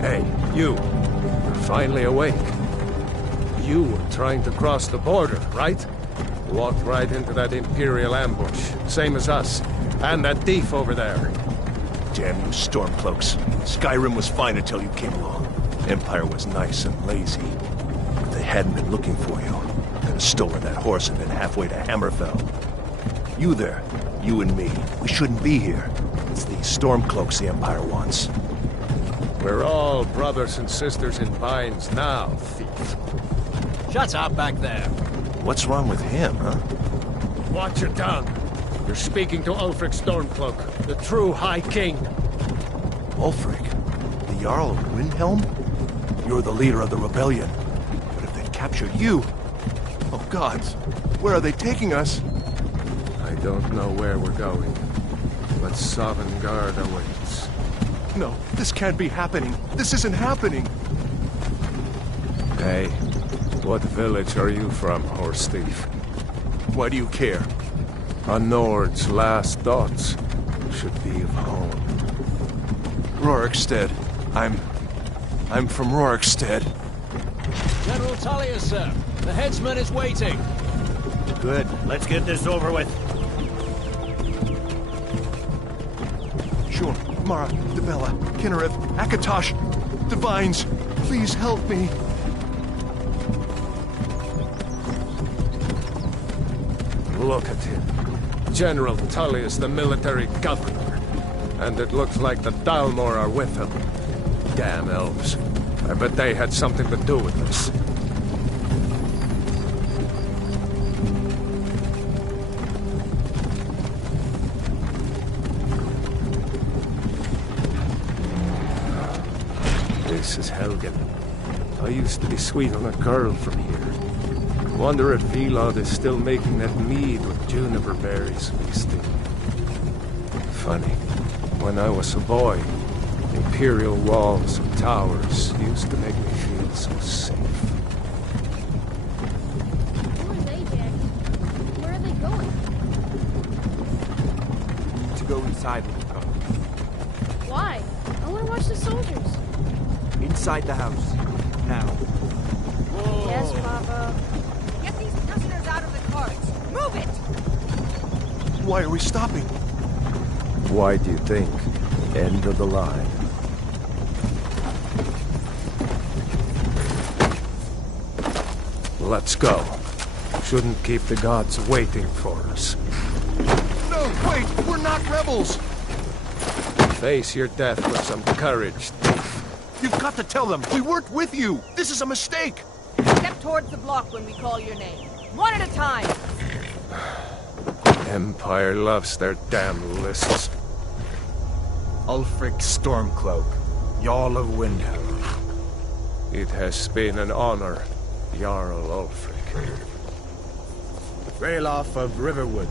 Hey, you. You're finally awake. You were trying to cross the border, right? Walked right into that Imperial ambush, same as us. And that thief over there. Damn you Stormcloaks. Skyrim was fine until you came along. Empire was nice and lazy. If they hadn't been looking for you, they'd have stolen that horse and been halfway to Hammerfell. You there, you and me, we shouldn't be here. It's these Stormcloaks the Empire wants. We're all brothers and sisters in binds now, thief. Shut up back there. What's wrong with him, huh? Watch your tongue. You're speaking to Ulfric Stormcloak, the true High King. Ulfric? The Jarl of Windhelm? You're the leader of the rebellion. But if they captured you... Oh gods, where are they taking us? I don't know where we're going, but Sovngarde awaits. No, this can't be happening. This isn't happening. Hey, what village are you from, horse thief? Why do you care? A Nord's last thoughts should be of home. Rorikstead. I'm from Rorikstead. General Tullius, sir. The headsman is waiting. Good. Let's get this over with. Shun, Mara, Debella, Kinnereth, Akatosh, Divines, please help me. Look at him. General Tullius, the military governor. And it looks like the Dalmor are with him. Damn elves. I bet they had something to do with this. This is Helgen. I used to be sweet on a girl from here. Wonder if Vilod is still making that mead with juniper berries we steal. Funny, when I was a boy, Imperial walls and towers used to make me feel so safe. Who are they, Daddy? Where are they going? To go inside with the car. Why? I want to watch the soldiers. Inside the house. Now. Yes, Papa. Get these prisoners out of the carts. Move it! Why are we stopping? Why do you think? End of the line. Let's go. Shouldn't keep the gods waiting for us. No, wait! We're not rebels! Face your death with some courage, thief. You've got to tell them! We weren't with you! This is a mistake! Step towards the block when we call your name. One at a time. Empire loves their damn lists. Ulfric Stormcloak, Jarl of Windhelm. It has been an honor, Jarl Ulfric. Ralof of Riverwood.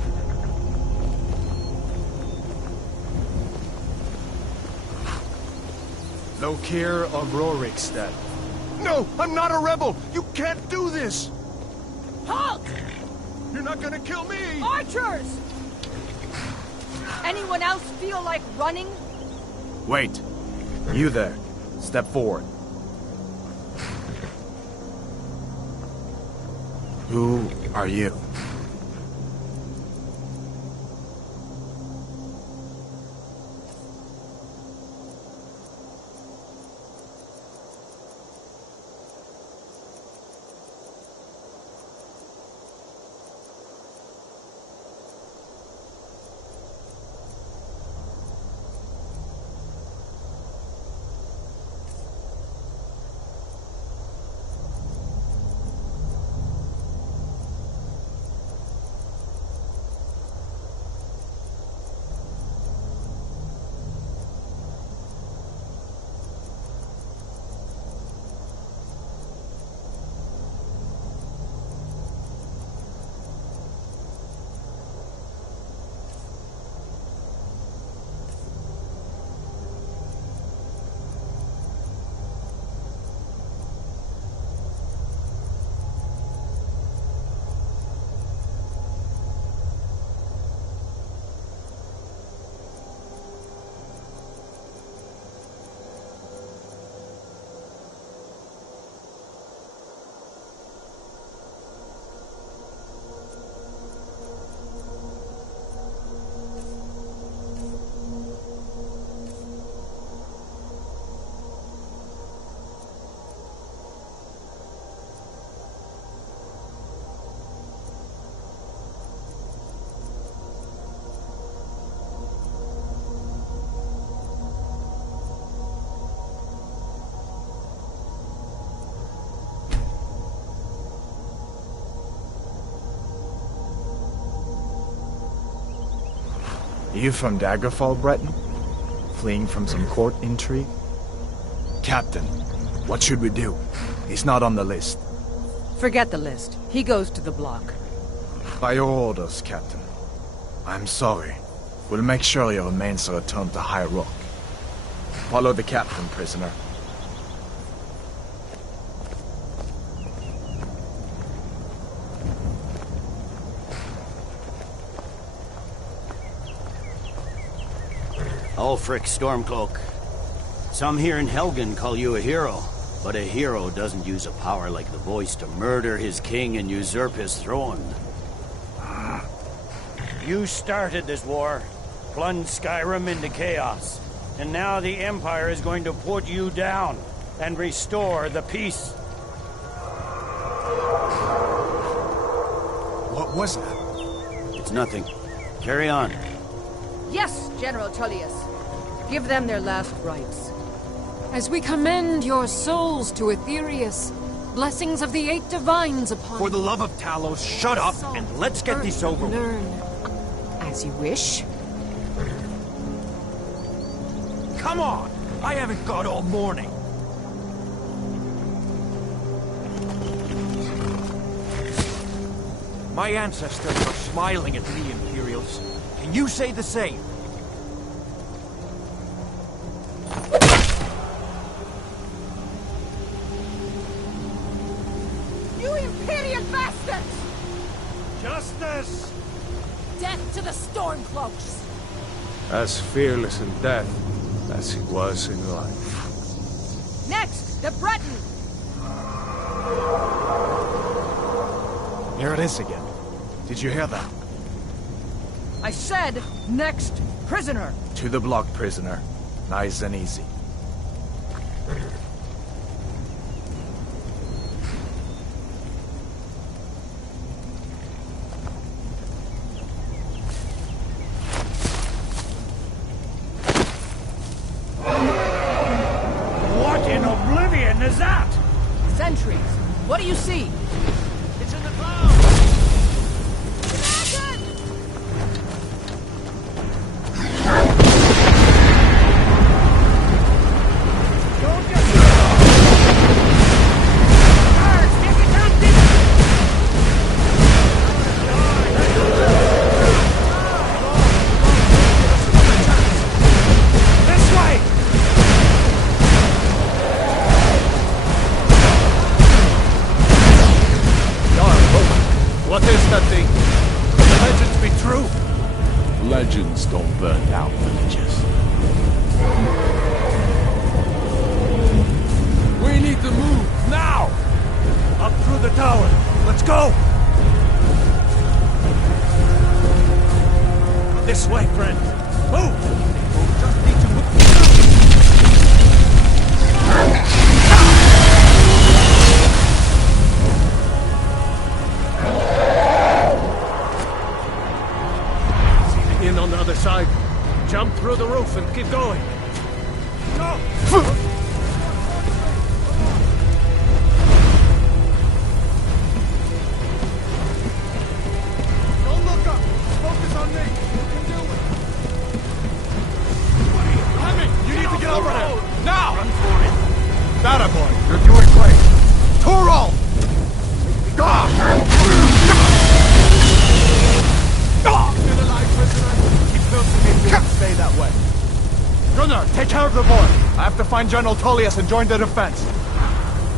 Lokir of Rorikstead. No! I'm not a rebel! You can't do this! Halt! You're not gonna kill me! Archers! Anyone else feel like running? Wait. You there. Step forward. Who are you? You from Daggerfall, Breton? Fleeing from some court intrigue? Captain, what should we do? He's not on the list. Forget the list. He goes to the block. By your orders, Captain. I'm sorry. We'll make sure your remains are returned to High Rock. Follow the captain, prisoner. Ulfric Stormcloak. Some here in Helgen call you a hero, but a hero doesn't use a power like the voice to murder his king and usurp his throne. You started this war, plunged Skyrim into chaos, and now the Empire is going to put you down and restore the peace. What was that? It's nothing. Carry on. Yes, General Tullius. Give them their last rites. As we commend your souls to Aetherius, blessings of the eight divines upon For the love of Talos, shut up and let's get this over with. Learn as you wish. Come on! I haven't got all morning. My ancestors are smiling at me, Imperials. Can you say the same? You Imperial bastards! Justice! Death to the Stormcloaks! As fearless in death as he was in life. Next, the Breton! Here it is again. Did you hear that? I said, next prisoner! To the block, prisoner. Nice and easy. What in oblivion is that? Sentries, what do you see? It's in the clouds! What is that thing? Could the legends be true? Legends don't burn down villages. We need to move, now! Up through the tower. Let's go! This way, friend. Move! We'll just need to move. In on the other side. Jump through the roof and keep going. Go! Don't look up! Focus on me! You can do it! Hemming! You need to get over there! Now! Run for it. That boy! You're doing great! Torol! Still alive, prisoner? Keep close to me if you want to stay that way. Gunnar, take care of the boy! I have to find General Tullius and join the defense.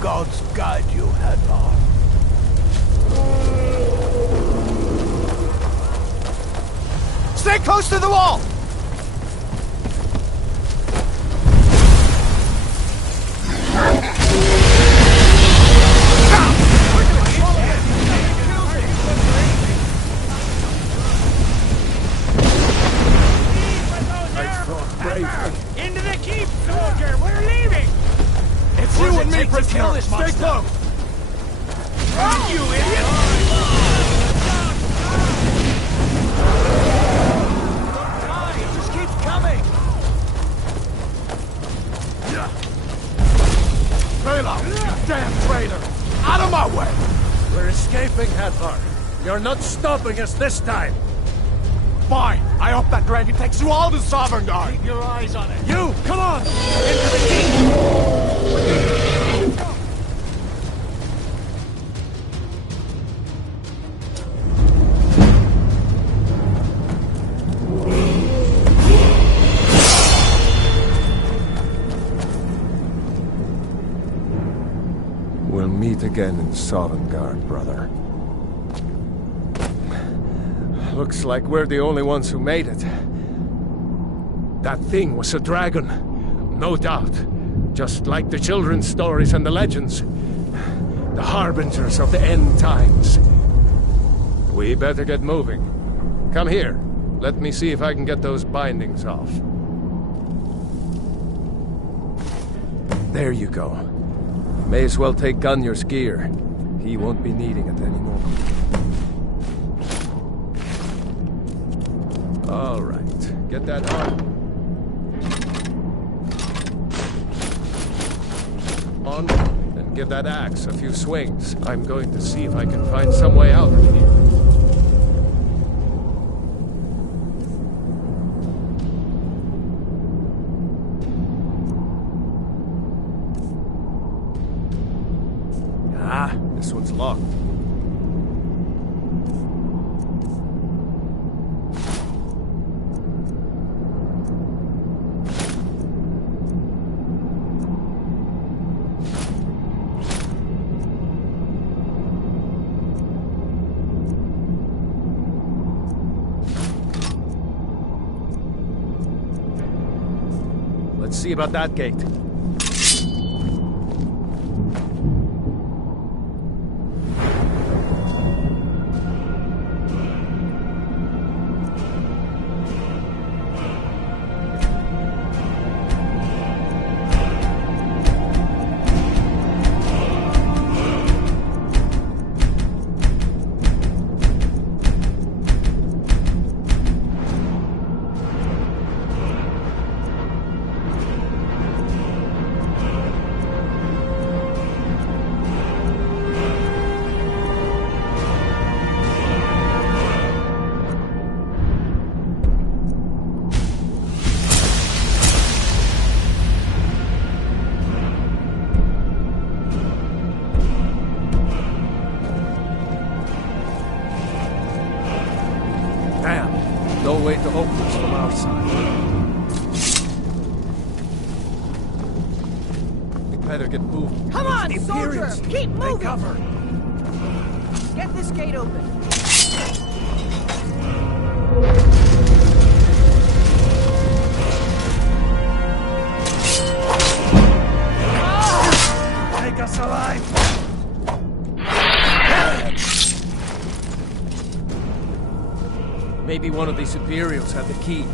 Gods guide you, Hadvar. Stay close to the wall! Into the keep, soldier! We're leaving! It's you and me, prisoner! Stay close! Run, you idiot! It just keeps coming! Trailer! You damn traitor! Out of my way! We're escaping, Hadvar. You're not stopping us this time. fine. I hope that dragon takes you all to Sovereign Guard. Keep your eyes on it. You, come on! Into the keep! We'll meet again in Sovngarde, brother. Looks like we're the only ones who made it. That thing was a dragon, no doubt. Just like the children's stories and the legends. The harbingers of the end times. We better get moving. Come here. Let me see if I can get those bindings off. There you go. May as well take Gunnar's gear. He won't be needing it anymore. All right, get that arm on, and give that axe a few swings. I'm going to see if I can find some way out of here. Ah, this one's locked. Let's see about that gate. No way to open this from our side. We better get moving. Come on, soldier! Keep moving! Cover! Get this gate open. Take us alive! Maybe one of the Superiors had the key.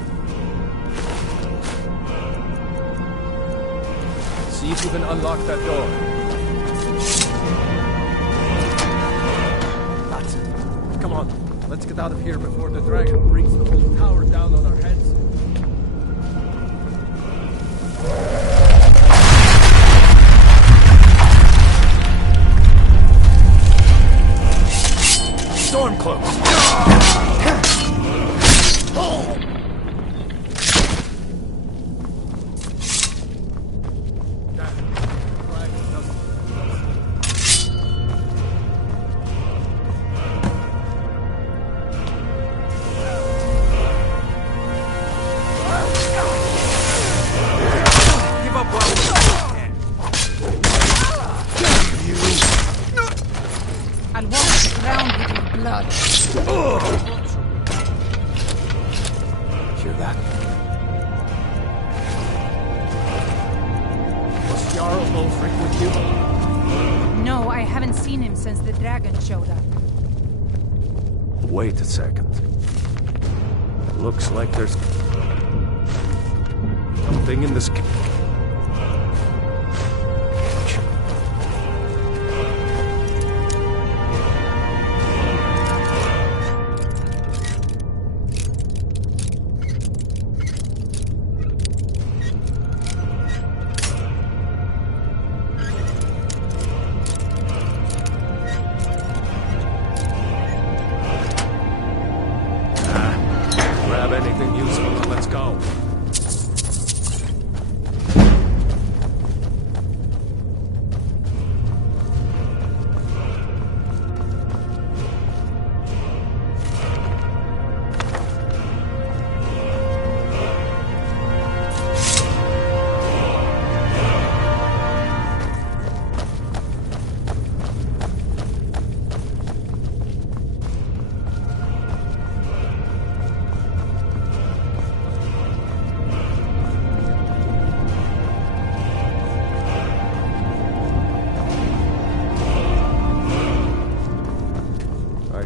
See if you can unlock that door. That's it. Come on, let's get out of here before the dragon brings the whole tower down on our heads. Stormcloaks! And wash the ground with your blood. Hear that? Was Jarl Ulfric with you? No, I haven't seen him since the dragon showed up. Wait a second. Looks like there's something in the sky.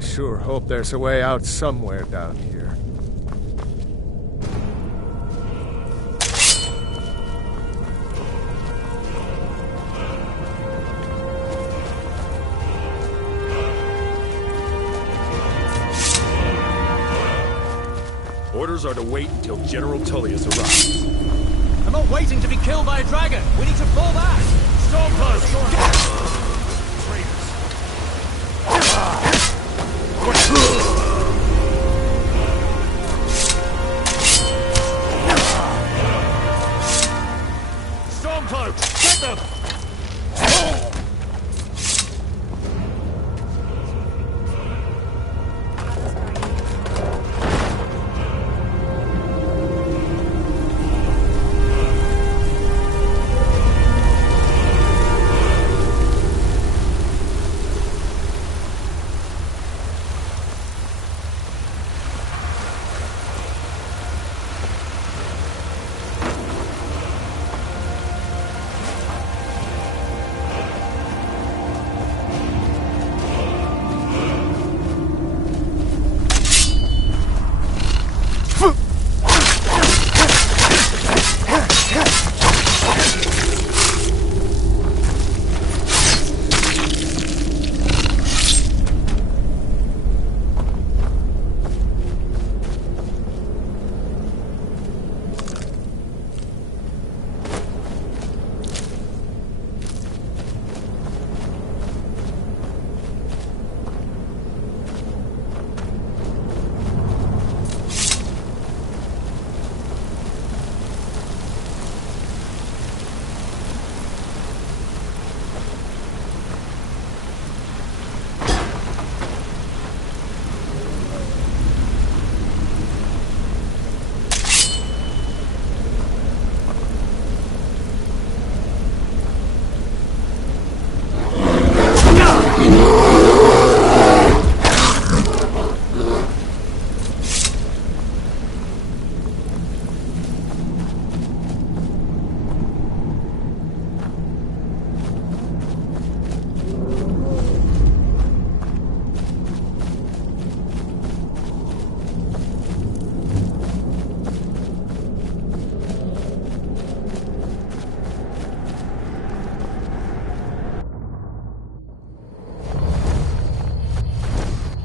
sure hope there's a way out somewhere down here. Orders are to wait until General Tullius arrives. I'm not waiting to be killed by a dragon. We need to fall back. Stormcloaks! Stormcloaks! Get them!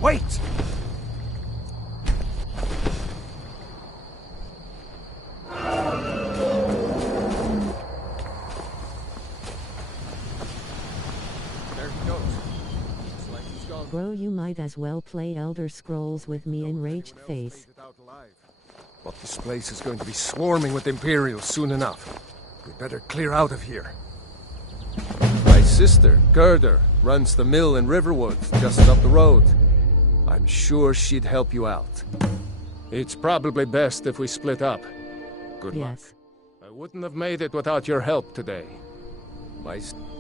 Wait! There he goes. Looks like he's gone. Bro, you might as well play Elder Scrolls with me, enraged face. But this place is going to be swarming with Imperials soon enough. We better clear out of here. My sister, Gerda, runs the mill in Riverwood, just up the road. I'm sure she'd help you out. It's probably best if we split up. Good luck. Yes. I wouldn't have made it without your help today.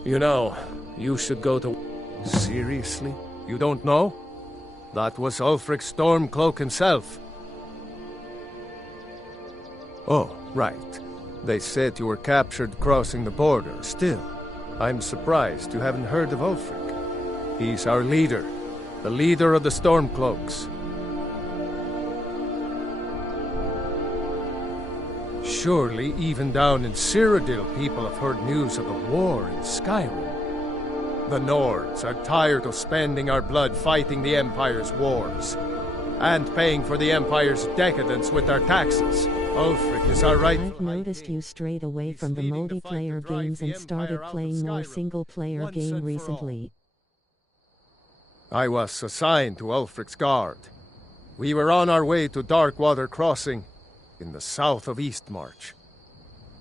You know, you should go to... Seriously? You don't know? That was Ulfric Stormcloak himself. Oh, right. They said you were captured crossing the border. Still, I'm surprised you haven't heard of Ulfric. He's our leader. The leader of the Stormcloaks. Surely, even down in Cyrodiil, people have heard news of the war in Skyrim. The Nords are tired of spending our blood fighting the Empire's wars, and paying for the Empire's decadence with our taxes. Ulfric is our right. I've noticed you strayed away from the multiplayer games and started playing more single-player game recently. I was assigned to Ulfric's guard. We were on our way to Darkwater Crossing in the south of Eastmarch.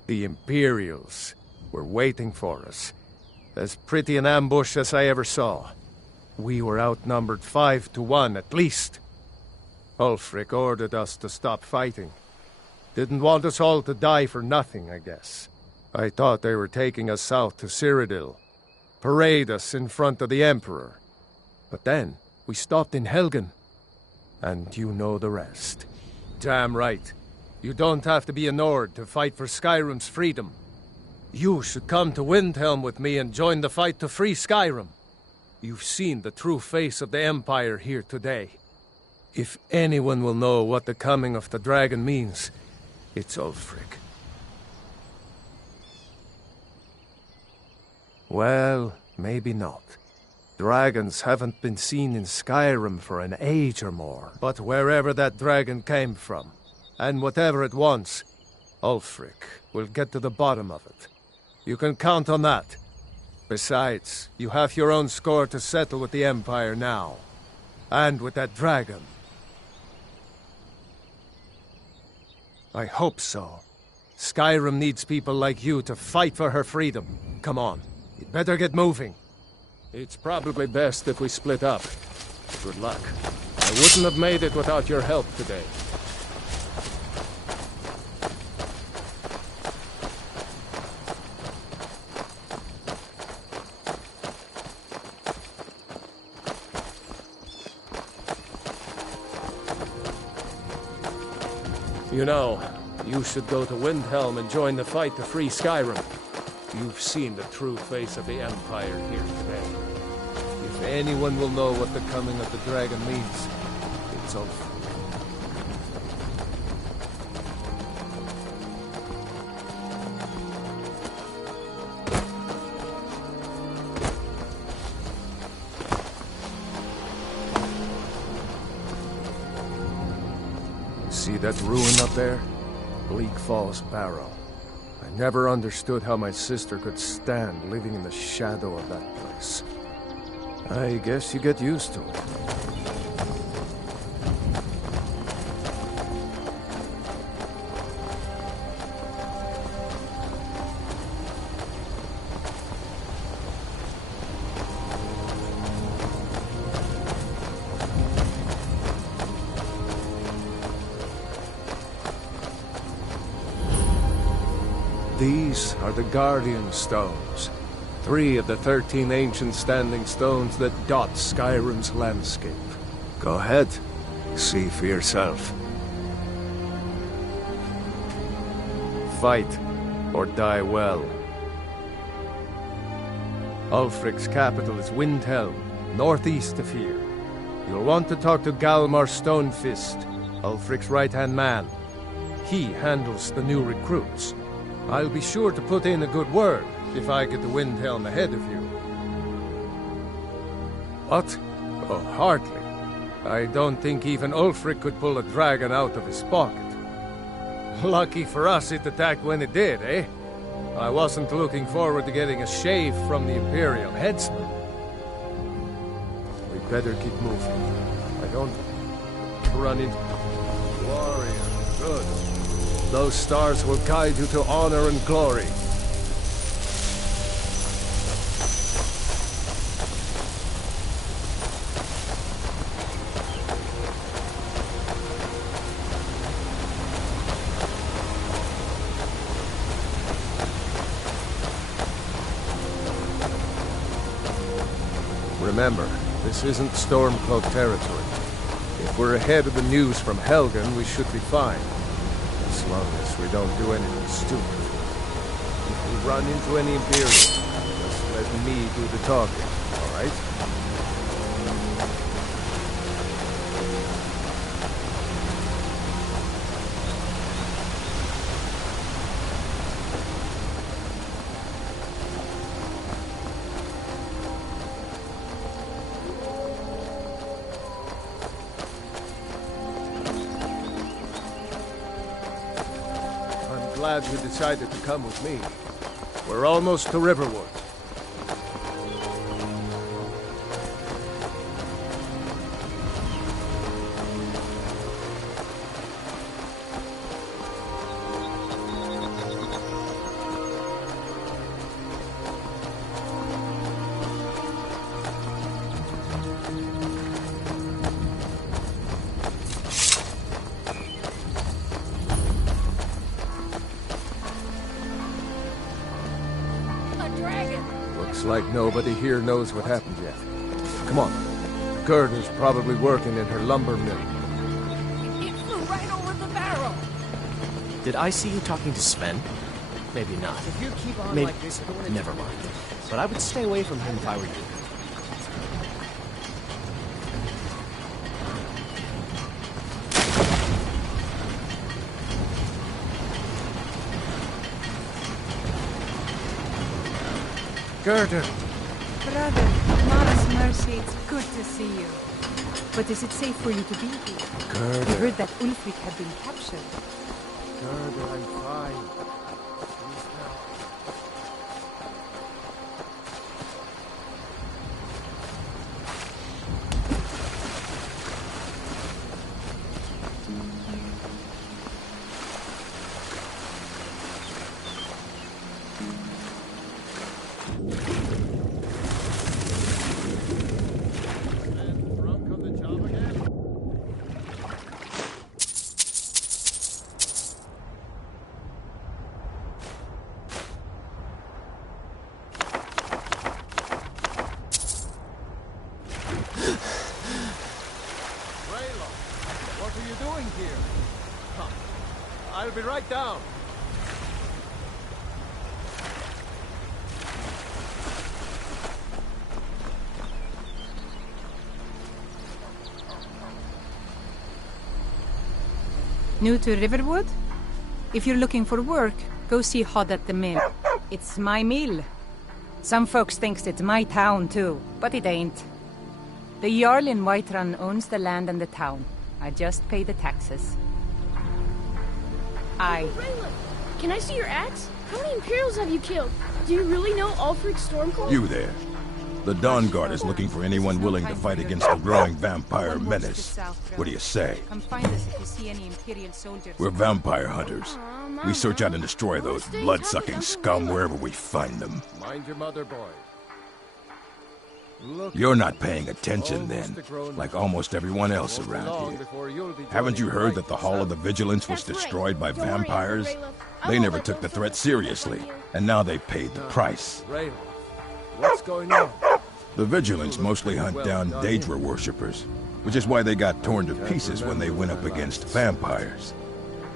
The Imperials were waiting for us. As pretty an ambush as I ever saw. We were outnumbered 5-1 at least. Ulfric ordered us to stop fighting. Didn't want us all to die for nothing, I guess. I thought they were taking us south to Cyrodiil. Parade us in front of the Emperor. But then, we stopped in Helgen. And you know the rest. Damn right. You don't have to be a Nord to fight for Skyrim's freedom. You should come to Windhelm with me and join the fight to free Skyrim. You've seen the true face of the Empire here today. If anyone will know what the coming of the dragon means, it's Ulfric. Well, maybe not. Dragons haven't been seen in Skyrim for an age or more. But wherever that dragon came from, and whatever it wants, Ulfric will get to the bottom of it. You can count on that. Besides, you have your own score to settle with the Empire now. And with that dragon. I hope so. Skyrim needs people like you to fight for her freedom. Come on, you'd better get moving. It's probably best if we split up. Good luck. I wouldn't have made it without your help today. You know, you should go to Windhelm and join the fight to free Skyrim. You've seen the true face of the Empire here today. If anyone will know what the coming of the dragon means, it's Ulfric. See that ruin up there? Bleak Falls Barrow. I never understood how my sister could stand living in the shadow of that place. I guess you get used to it. These are the Guardian Stones. 3 of the 13 ancient standing stones that dot Skyrim's landscape. Go ahead. See for yourself. Fight, or die well. Ulfric's capital is Windhelm, northeast of here. You'll want to talk to Galmar Stonefist, Ulfric's right-hand man. He handles the new recruits. I'll be sure to put in a good word if I get to Windhelm ahead of you. What? Oh, hardly. I don't think even Ulfric could pull a dragon out of his pocket. Lucky for us it attacked when it did, eh? I wasn't looking forward to getting a shave from the Imperial headsman. We'd better keep moving. I don't run into... Warrior, good. Those stars will guide you to honor and glory. Remember, this isn't Stormcloak territory. If we're ahead of the news from Helgen, we should be fine. As long as we don't do anything stupid. If we run into any Imperials, just let me do the talking, alright? Glad you decided to come with me. We're almost to Riverwood. Like nobody here knows what happened yet. Come on. Gerda's probably working in her lumber mill. It flew right over the barrel. Did I see you talking to Sven? Maybe not. If you keep on Maybe... like this, Never mind. But I would stay away from him if I were you. Gerda! Brother, Mara's mercy, it's good to see you. But is it safe for you to be here? Gerda! I heard that Ulfric had been captured. Gerda, I'm fine. Please now. I'll be right down. New to Riverwood? If you're looking for work, go see Hod at the mill. It's my mill. Some folks thinks it's my town too, but it ain't. The Jarl in Whiterun owns the land and the town. I just pay the taxes. Can I see your axe? How many Imperials have you killed? Do you really know Ulfric's Stormcloak? You there. The Dawn Guard is looking for anyone willing to fight against the growing vampire menace. What do you say? Come find us if you see any Imperial soldiers. We're vampire hunters. We search out and destroy those blood-sucking scum wherever we find them. Mind your mother, boy. Look, You're not paying attention then, like almost everyone else around here. Haven't you heard that the Hall of the Vigilance was destroyed by vampires? They never took the threat seriously, and now they paid the price. Raylan, what's going on? The Vigilance mostly hunt down Daedra worshippers, which is why they got torn to pieces when they went up against vampires.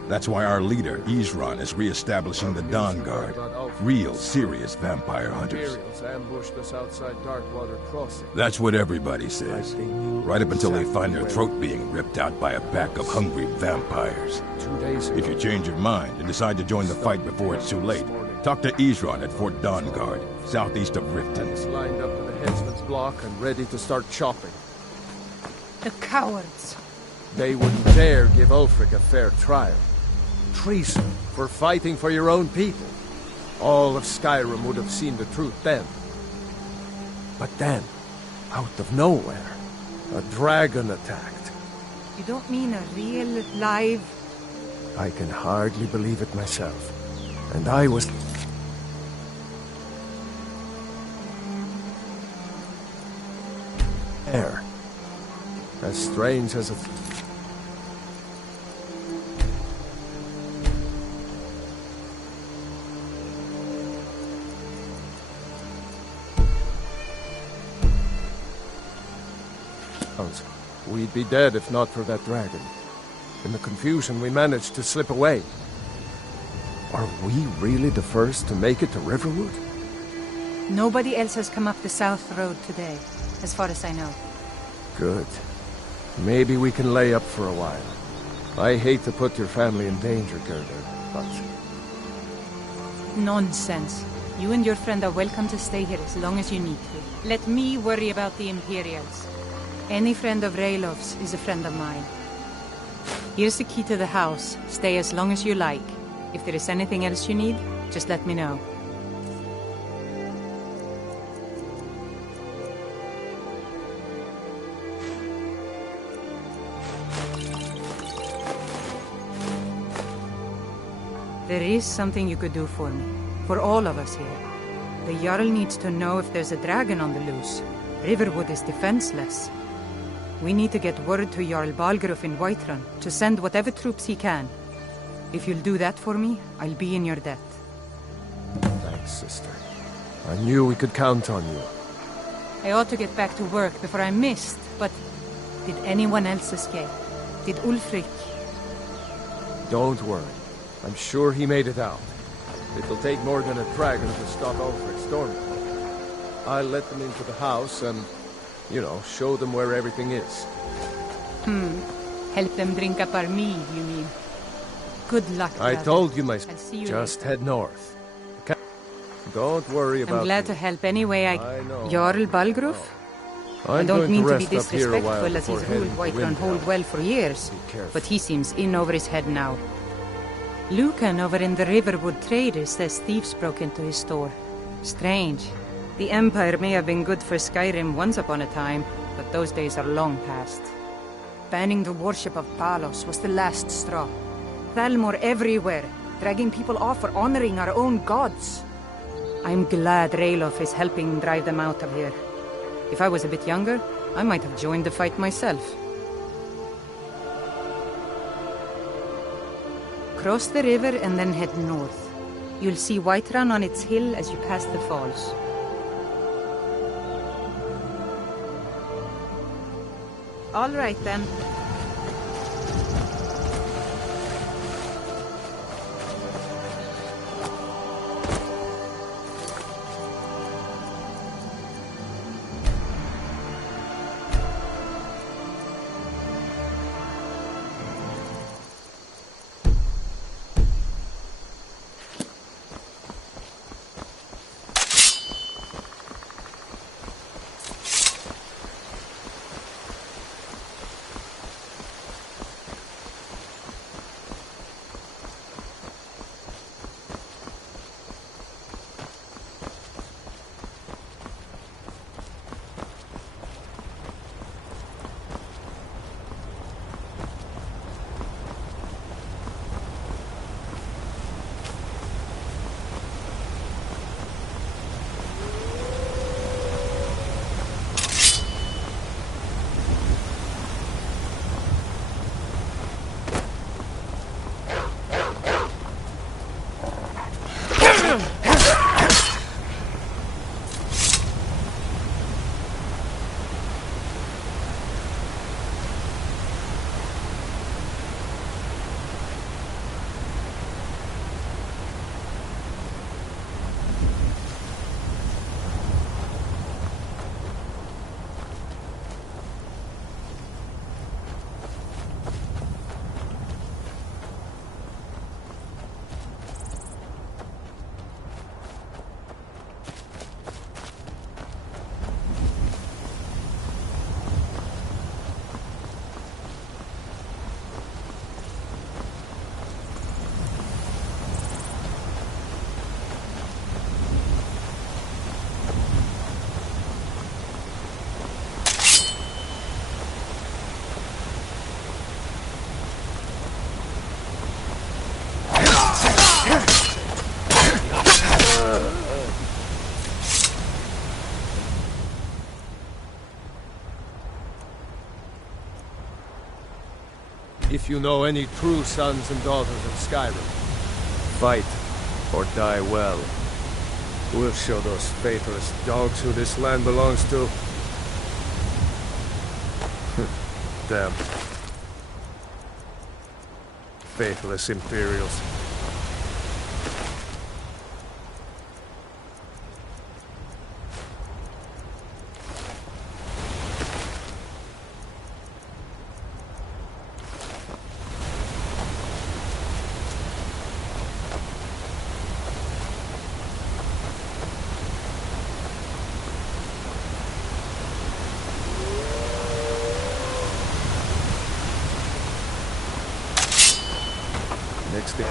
That's why our leader, Isran, is re-establishing the Dawn Guard. Real, serious vampire hunters. Imperials ambushed us outside Darkwater Crossing. That's what everybody says. Right up until they find their throat being ripped out by a pack of hungry vampires. 2 days ago. If you change your mind and decide to join the fight before it's too late, talk to Isran at Fort Dawn Guard, southeast of Riften. It's lined up to the headsman's block and ready to start chopping. The cowards. They wouldn't dare give Ulfric a fair trial. Treason for fighting for your own people. All of Skyrim would have seen the truth then. But then, out of nowhere, a dragon attacked. You don't mean a real, live... I can hardly believe it myself. And I was... there. As strange as it... We'd be dead if not for that dragon. In the confusion, we managed to slip away. Are we really the first to make it to Riverwood? Nobody else has come up the South Road today, as far as I know. Good. Maybe we can lay up for a while. I hate to put your family in danger, Gerda, but... Nonsense. You and your friend are welcome to stay here as long as you need to. Let me worry about the Imperials. Any friend of Raylov's is a friend of mine. Here's the key to the house. Stay as long as you like. If there is anything else you need, just let me know. There is something you could do for me. For all of us here. The Jarl needs to know if there's a dragon on the loose. Riverwood is defenseless. We need to get word to Jarl Balgruuf in Whiterun to send whatever troops he can. If you'll do that for me, I'll be in your debt. Thanks, sister. I knew we could count on you. I ought to get back to work before I'm missed, but did anyone else escape? Did Ulfric? Don't worry. I'm sure he made it out. It'll take more than a dragon to stop Ulfric's Stormcloak. I'll let them into the house and, you know, show them where everything is. Help them drink up our mead, you mean? Good luck, I brother. told you, my... I'll see you Just later. head north. Okay? Don't worry about I'm glad me. to help any way I know. Jarl Balgruf? I I'm don't going mean to be rest up here a while disrespectful as before he's heading ruled to Whiterun Windhelm. hold well for years, Be careful. but he seems in over his head now. Lucan over in the Riverwood Traders says thieves broke into his store. Strange. The Empire may have been good for Skyrim once upon a time, but those days are long past. Banning the worship of Palos was the last straw. Thalmor everywhere, dragging people off for honoring our own gods. I'm glad Ralof is helping drive them out of here. If I was a bit younger, I might have joined the fight myself. Cross the river and then head north. You'll see Whiterun on its hill as you pass the falls. All right then. If you know any true sons and daughters of Skyrim, fight or die well. We'll show those faithless dogs who this land belongs to. Damn. Faithless Imperials. Next thing.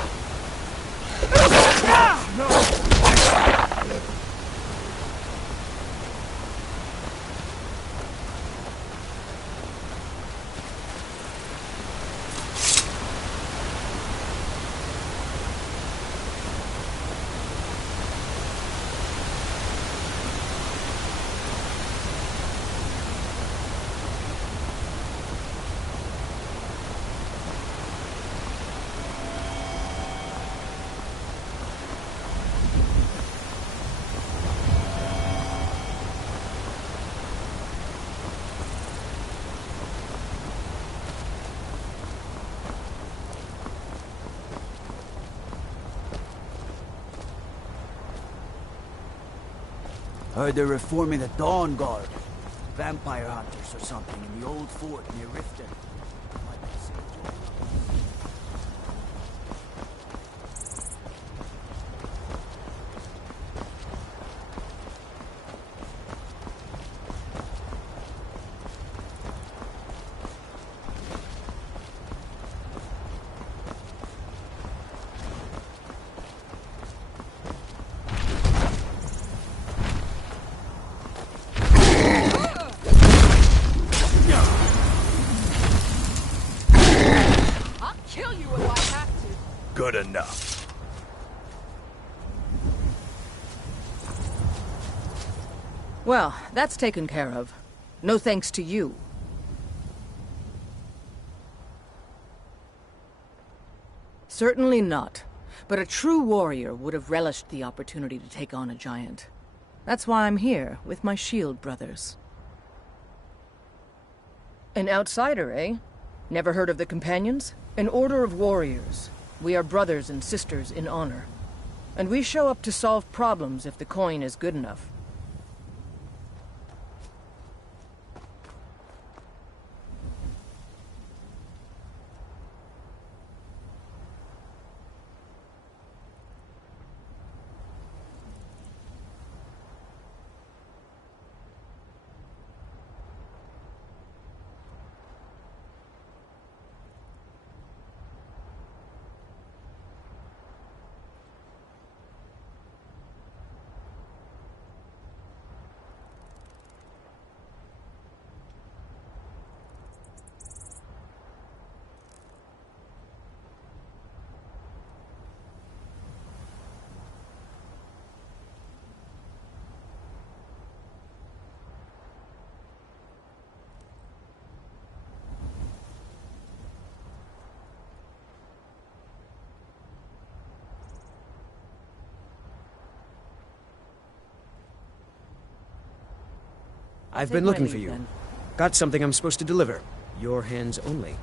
Heard they're reforming the Dawn Guard. Vampire hunters or something in the old fort near Riften. Might be safe to join up. enough. Well, that's taken care of. No thanks to you. Certainly not. But a true warrior would have relished the opportunity to take on a giant. That's why I'm here, with my shield brothers. An outsider, eh? Never heard of the Companions? An order of warriors. We are brothers and sisters in honor. And we show up to solve problems if the coin is good enough. I've been looking for you. Got something I'm supposed to deliver. Your hands only.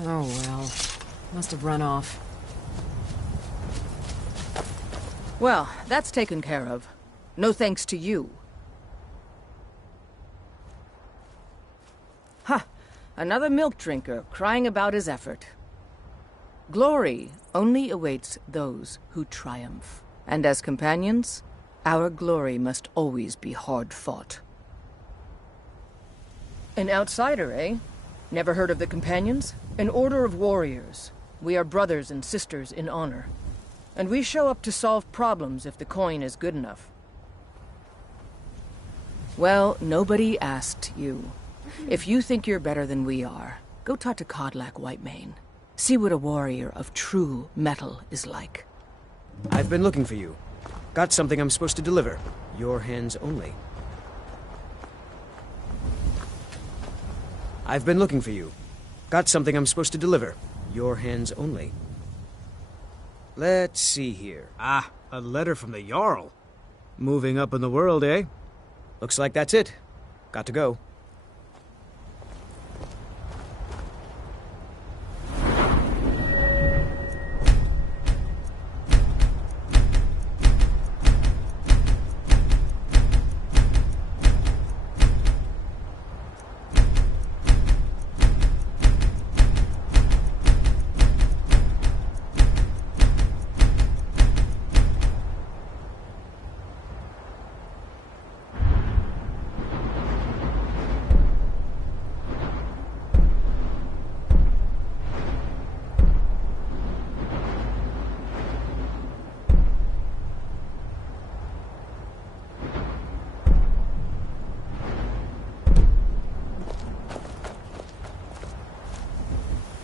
Oh well. Must have run off. Well, that's taken care of. No thanks to you. Ha! Another milk drinker crying about his effort. Glory only awaits those who triumph. And as companions, our glory must always be hard-fought. An outsider, eh? Never heard of the Companions? An order of warriors. We are brothers and sisters in honor. And we show up to solve problems if the coin is good enough. Well, nobody asked you. If you think you're better than we are, go talk to Codlac Whitemane. See what a warrior of true metal is like. I've been looking for you. Got something I'm supposed to deliver. Your hands only. I've been looking for you. Got something I'm supposed to deliver. Your hands only. Let's see here. Ah, a letter from the Jarl. Moving up in the world, eh? Looks like that's it. Got to go.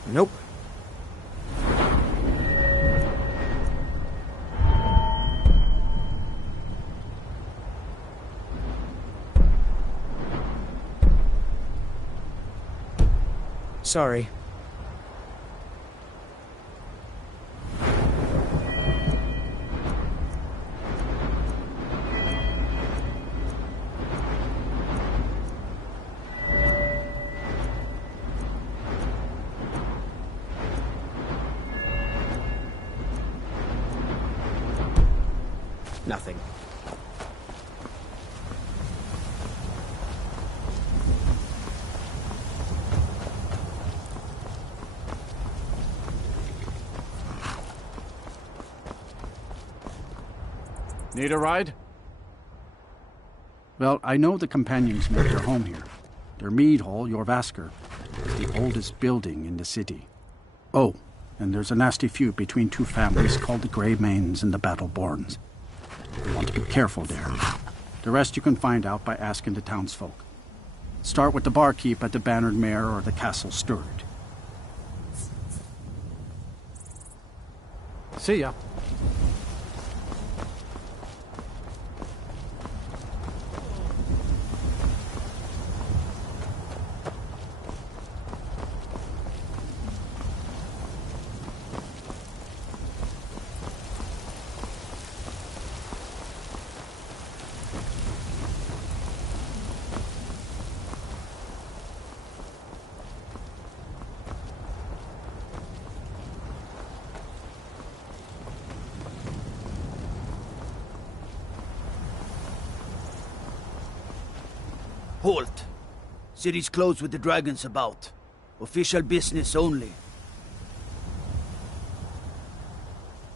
Nope. Sorry. Nothing. Need a ride? Well, I know the Companions make their home here. Their mead hall, Jorvaskr, is the oldest building in the city. Oh, and there's a nasty feud between two families called the Greymanes and the Battleborns. You want to be careful there. The rest you can find out by asking the townsfolk. Start with the barkeep at the Bannered Mare or the Castle Steward. See ya. Halt! City's closed with the dragons about. Official business only.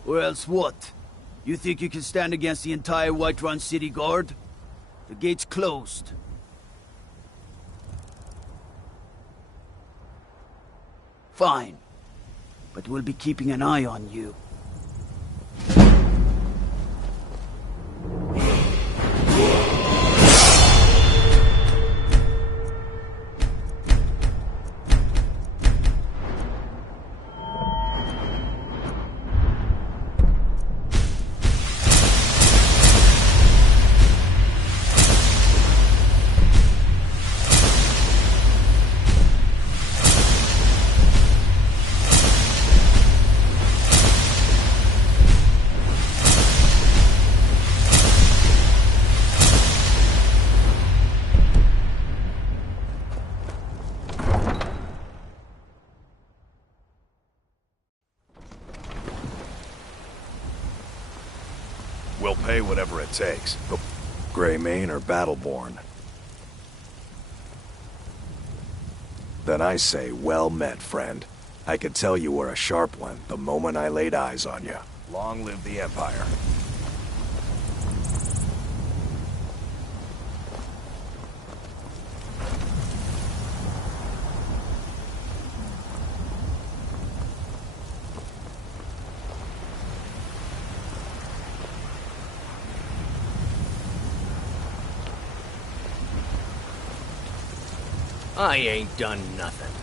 Or else what? You think you can stand against the entire Whiterun city guard? The gate's closed. Fine. But we'll be keeping an eye on you. pay whatever it takes. Greymane or Battleborn? Then I say, well met, friend. I could tell you were a sharp one the moment I laid eyes on you. Long live the Empire. I ain't done nothing.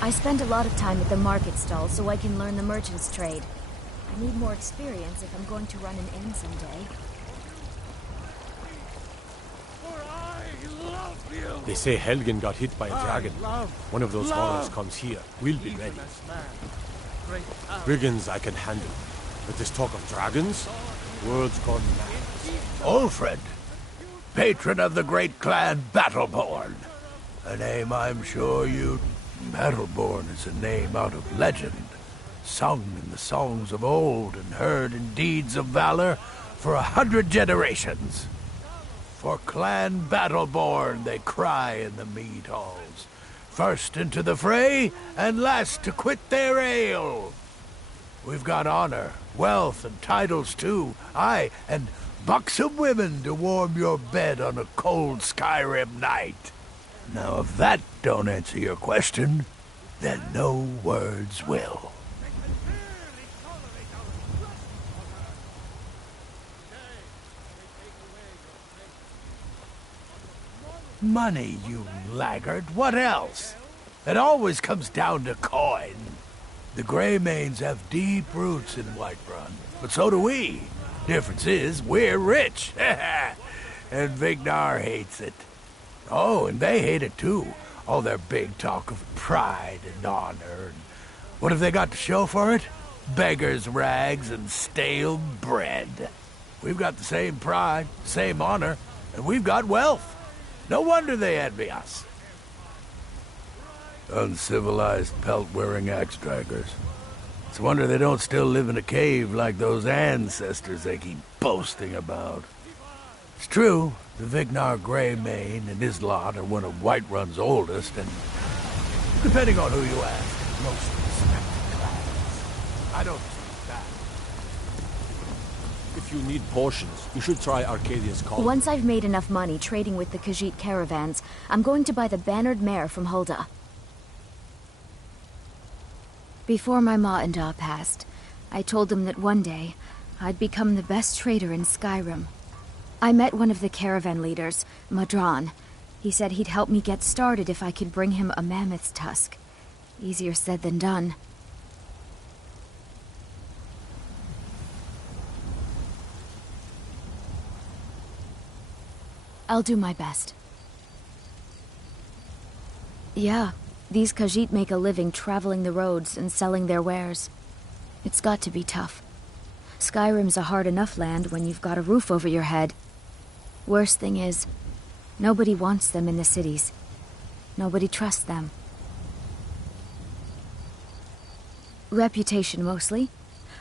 I spend a lot of time at the market stall so I can learn the merchant's trade. I need more experience if I'm going to run an inn someday. They say Helgen got hit by a dragon. One of those horrors comes here. We'll be ready. Brigands I can handle. But this talk of dragons? World's gone mad. Ulfred, patron of the great clan Battleborn. A name I'm sure you... Battleborn is a name out of legend, sung in the songs of old and heard in deeds of valor for 100 generations. For Clan Battleborn they cry in the mead halls, first into the fray and last to quit their ale. We've got honor, wealth, and titles too, aye, and buxom women to warm your bed on a cold Skyrim night. Now, if that don't answer your question, then no words will. Money, you laggard. What else? It always comes down to coin. The Greymanes have deep roots in Whiterun, but so do we. Difference is, we're rich. And Vignar hates it. Oh, and they hate it too. All their big talk of pride and honor. And what have they got to show for it? Beggars' rags and stale bread. We've got the same pride, same honor, and we've got wealth. No wonder they envy us. Uncivilized pelt-wearing axe-draggers. It's a wonder they don't still live in a cave like those ancestors they keep boasting about. It's true, the Vignar Greymane and his lot are one of Whiterun's oldest and, depending on who you ask, most respected clans. I don't dispute that. If you need potions, you should try Arcadia's call. Once I've made enough money trading with the Khajiit caravans, I'm going to buy the bannered mare from Hulda. Before my ma and Da passed, I told them that one day, I'd become the best trader in Skyrim. I met one of the caravan leaders, Madran. He said he'd help me get started if I could bring him a mammoth's tusk. Easier said than done. I'll do my best. Yeah, these Khajiit make a living traveling the roads and selling their wares. It's got to be tough. Skyrim's a hard enough land when you've got a roof over your head. Worst thing is, nobody wants them in the cities. Nobody trusts them. Reputation mostly.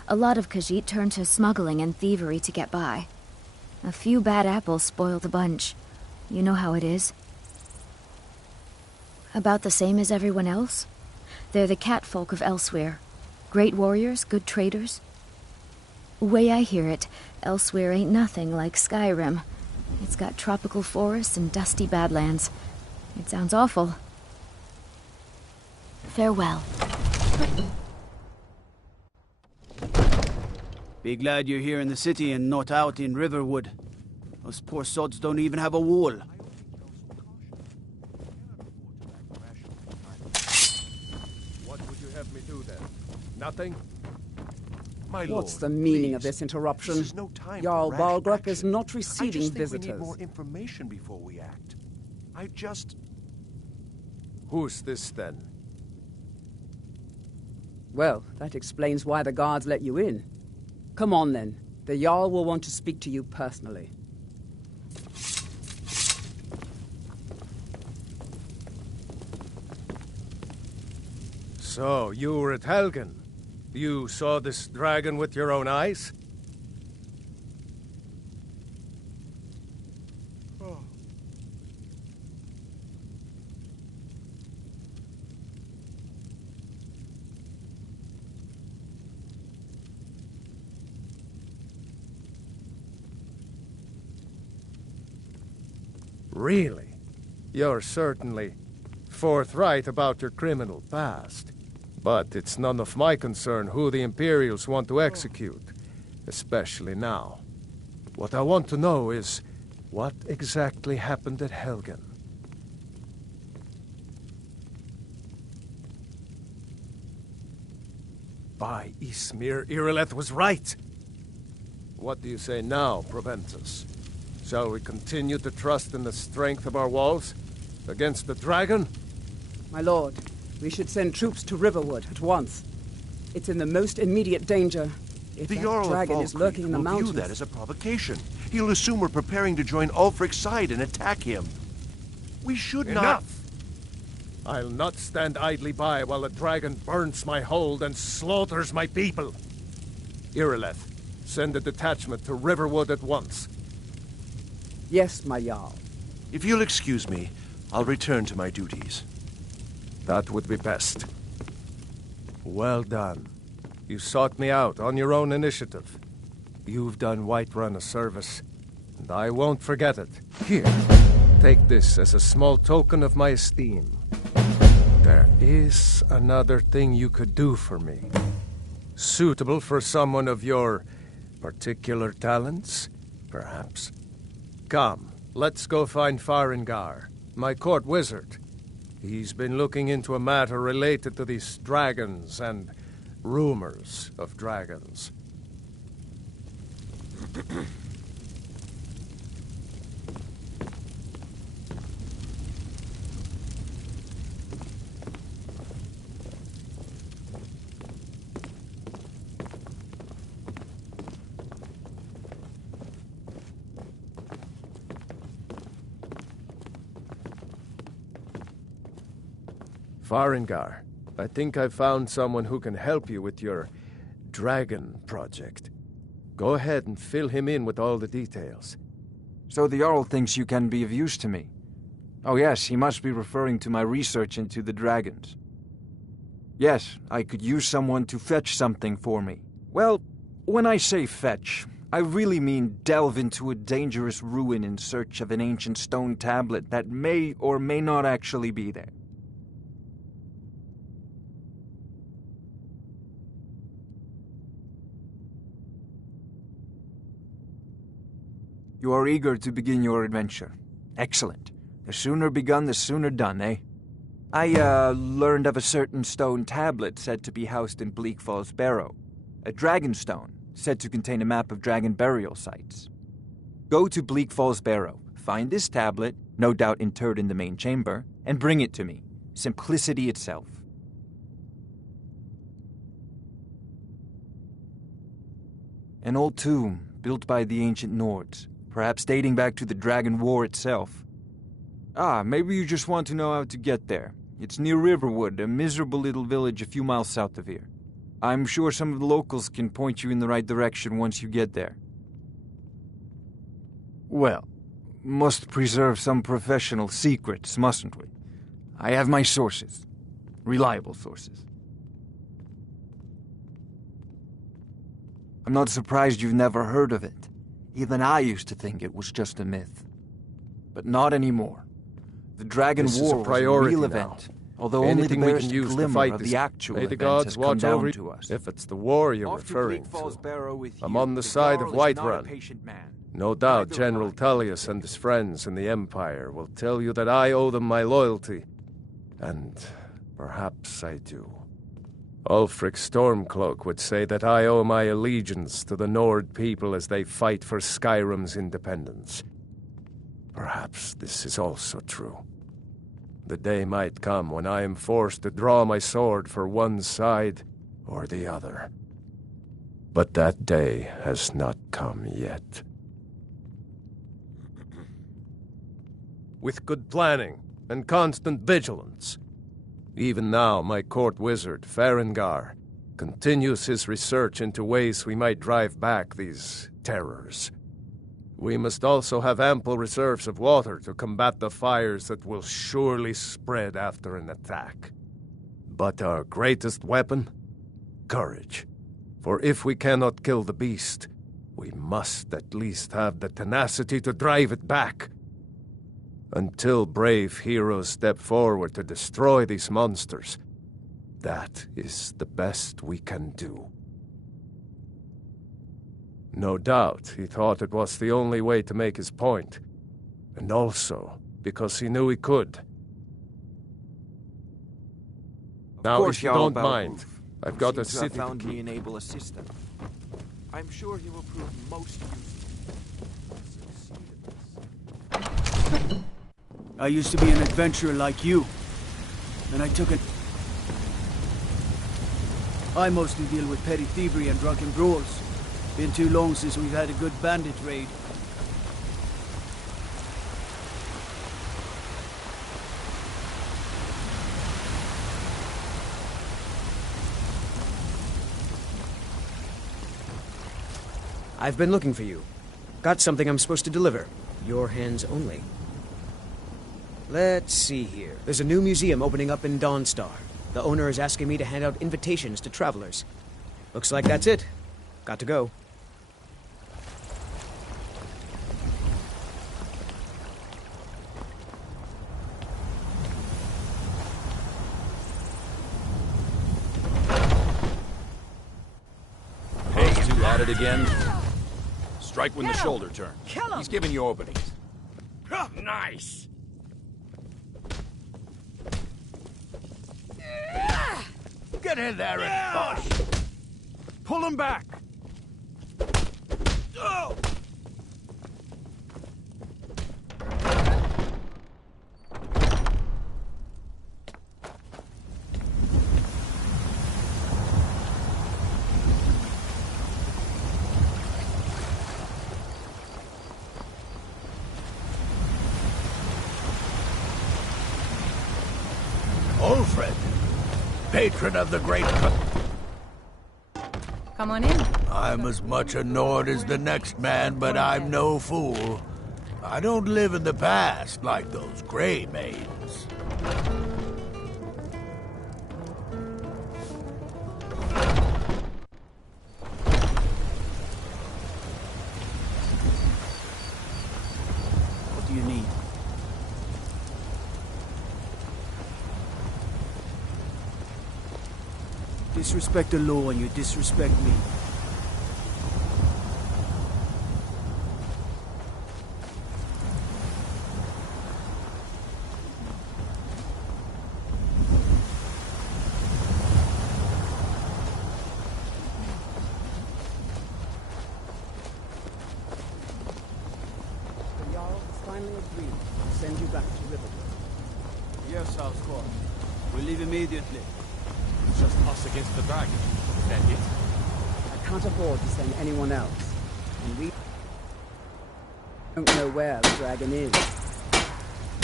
A lot of Khajiit turn to smuggling and thievery to get by. A few bad apples spoil the bunch. You know how it is. About the same as everyone else. They're the catfolk of Elsewhere. Great warriors, good traders. Way I hear it, Elsewhere ain't nothing like Skyrim. It's got tropical forests and dusty badlands. It sounds awful. Farewell. Be glad you're here in the city and not out in Riverwood. Those poor sods don't even have a wall. What would you have me do then? Nothing? My What's lord, the meaning please. of this interruption? This is no time Jarl for rash Balgruuf action. is not I receiving just think visitors. we need more information before we act. I just... Who's this then? Well, that explains why the guards let you in. Come on then. The Jarl will want to speak to you personally. So, you were at Helgen. You saw this dragon with your own eyes? Really? You're certainly forthright about your criminal past. But it's none of my concern who the Imperials want to execute, especially now. What I want to know is, what exactly happened at Helgen? By Ismir, Irileth was right! What do you say now, Proventus? Shall we continue to trust in the strength of our walls? Against the dragon? My lord, we should send troops to Riverwood at once. It's in the most immediate danger. If The that Jarl dragon of is lurking in the will mountains... view that as a provocation. He'll assume we're preparing to join Ulfric's side and attack him. We should not... Enough! I'll not stand idly by while the dragon burns my hold and slaughters my people. Irileth, send a detachment to Riverwood at once. Yes, my Jarl. If you'll excuse me, I'll return to my duties. That would be best. Well done. You sought me out on your own initiative. You've done Whiterun a service, and I won't forget it. Here, take this as a small token of my esteem. There is another thing you could do for me. Suitable for someone of your particular talents, perhaps. Come, let's go find Farengar, my court wizard. He's been looking into a matter related to these dragons and rumors of dragons. Farengar, I think I've found someone who can help you with your dragon project. Go ahead and fill him in with all the details. So the Jarl thinks you can be of use to me. Oh yes, he must be referring to my research into the dragons. Yes, I could use someone to fetch something for me. Well, when I say fetch, I really mean delve into a dangerous ruin in search of an ancient stone tablet that may or may not actually be there. You are eager to begin your adventure. Excellent. The sooner begun, the sooner done, eh? I, learned of a certain stone tablet said to be housed in Bleak Falls Barrow. A dragon stone, said to contain a map of dragon burial sites. Go to Bleak Falls Barrow, find this tablet, no doubt interred in the main chamber, and bring it to me. Simplicity itself. An old tomb, built by the ancient Nords. Perhaps dating back to the Dragon War itself. Ah, maybe you just want to know how to get there. It's near Riverwood, a miserable little village a few miles south of here. I'm sure some of the locals can point you in the right direction once you get there. Well, must preserve some professional secrets, mustn't we? I have my sources. Reliable sources. I'm not surprised you've never heard of it. Even I used to think it was just a myth. But not anymore. The Dragon War was a real event, although only the barest glimmer of the actual events has come down to us. If it's the war you're referring to, I'm on the side of Whiterun. No doubt General Tullius and his friends in the Empire will tell you that I owe them my loyalty. And perhaps I do. Ulfric Stormcloak would say that I owe my allegiance to the Nord people as they fight for Skyrim's independence. Perhaps this is also true. The day might come when I am forced to draw my sword for one side or the other. But that day has not come yet. With good planning and constant vigilance, Even now, my court wizard, Farengar, continues his research into ways we might drive back these terrors. We must also have ample reserves of water to combat the fires that will surely spread after an attack. But our greatest weapon? Courage. For if we cannot kill the beast, we must at least have the tenacity to drive it back. Until brave heroes step forward to destroy these monsters, that is the best we can do. No doubt he thought it was the only way to make his point, and also because he knew he could. Now, if you don't mind, I've got a city to found me keep. an able assistant. I'm sure he will prove most useful. I used to be an adventurer like you. Then I took it. I mostly deal with petty thievery and drunken brawls. Been too long since we've had a good bandit raid. I've been looking for you. Got something I'm supposed to deliver. Your hands only. Let's see here. There's a new museum opening up in Dawnstar. The owner is asking me to hand out invitations to travelers. Looks like that's it. Got to go. Those two at it again? Strike when the shoulder turns. He's giving you openings. Nice! Get in there and push! Pull him back! Oh! Ulfred, patron of the great... Come on in. I'm as much a Nord as the next man, but I'm no fool. I don't live in the past like those gray maids. What do you need? Disrespect the law and you disrespect me. The Jarl has finally agreed to send you back to Riverwood. Yes, House Squad. We'll leave immediately. Just us against the dragon. Is that it? I can't afford to send anyone else. And we don't know where the dragon is.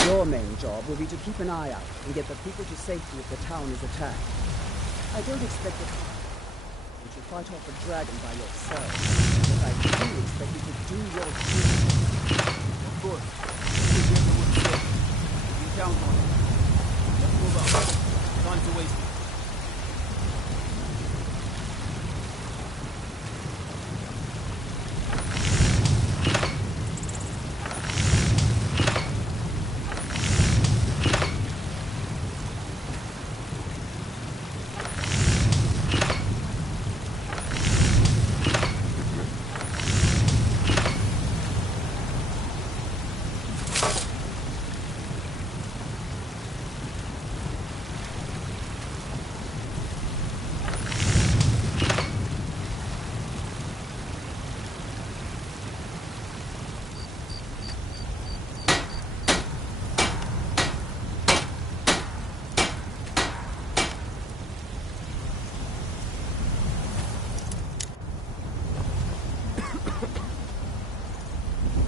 Your main job will be to keep an eye out and get the people to safety if the town is attacked. I don't expect that you should fight off the dragon by yourself, but I do expect you to do your duty. Of course. Keep everyone safe. You can count on it. Let's move on. Time to waste it.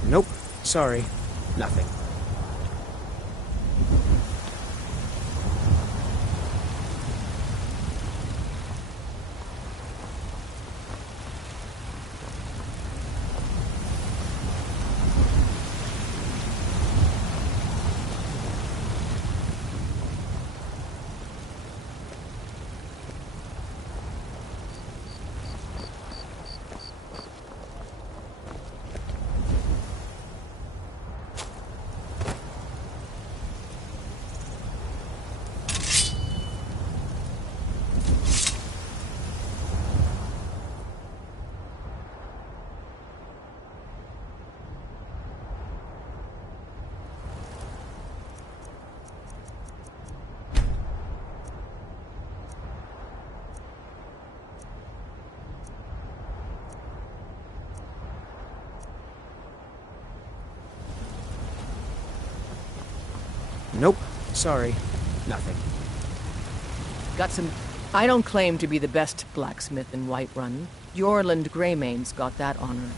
Nope. Sorry. Nothing. Nope. Sorry. Nothing. Got some... I don't claim to be the best blacksmith in Whiterun. Yorland Greymane's got that honor.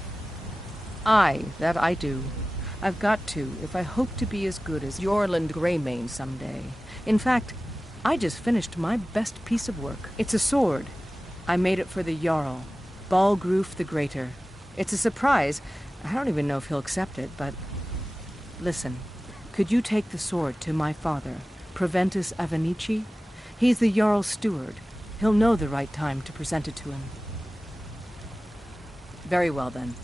That I do. I've got to, if I hope to be as good as Yorland Greymane someday. In fact, I just finished my best piece of work. It's a sword. I made it for the Jarl, Balgruf the Greater. It's a surprise. I don't even know if he'll accept it, but... Listen, could you take the sword to my father, Proventus Avenici? He's the Jarl's steward. He'll know the right time to present it to him. Very well, then.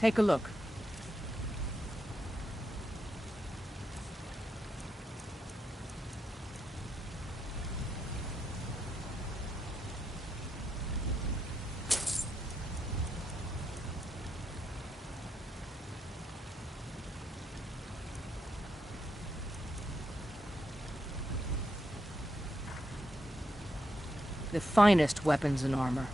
Take a look. The finest weapons and armor.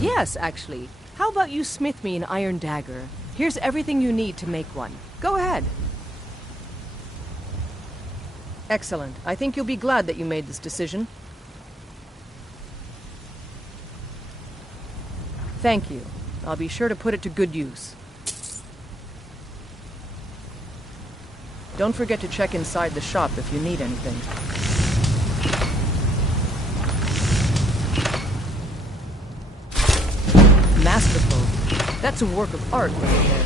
Yes, actually. How about you smith me an iron dagger? Here's everything you need to make one. Go ahead. Excellent. I think you'll be glad that you made this decision. Thank you. I'll be sure to put it to good use. Don't forget to check inside the shop if you need anything. Masterful. That's a work of art right there.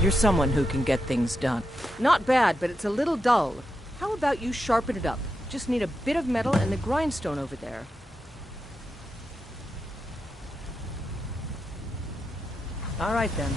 You're someone who can get things done. Not bad, but it's a little dull. How about you sharpen it up? Just need a bit of metal and the grindstone over there. All right, then.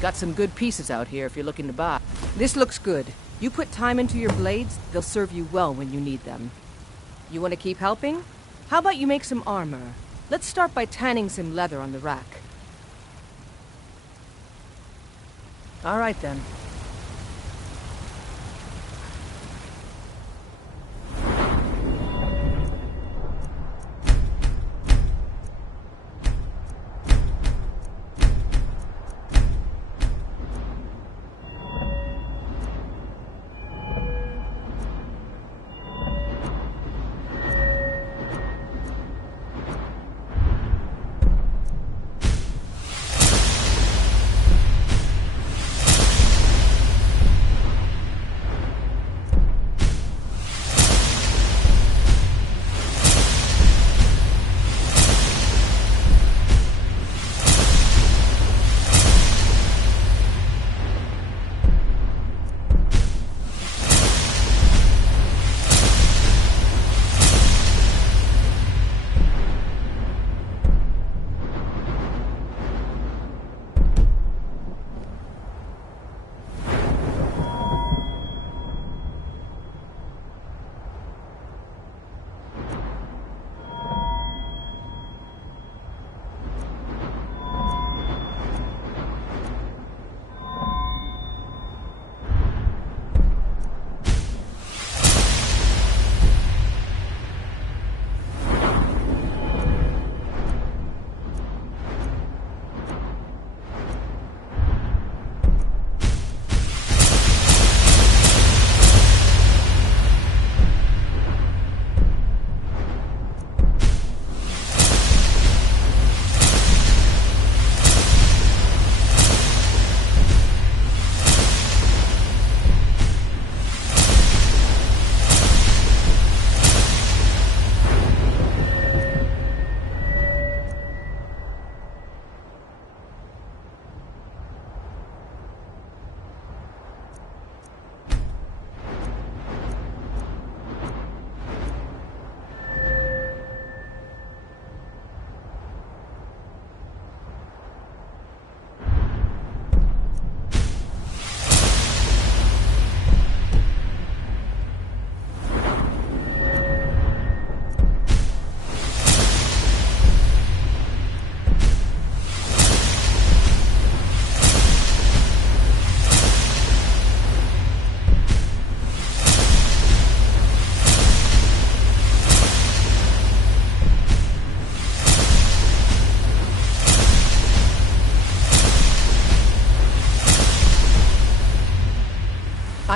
Got some good pieces out here if you're looking to buy. This looks good. You put time into your blades, they'll serve you well when you need them. You want to keep helping? How about you make some armor? Let's start by tanning some leather on the rack. All right, then.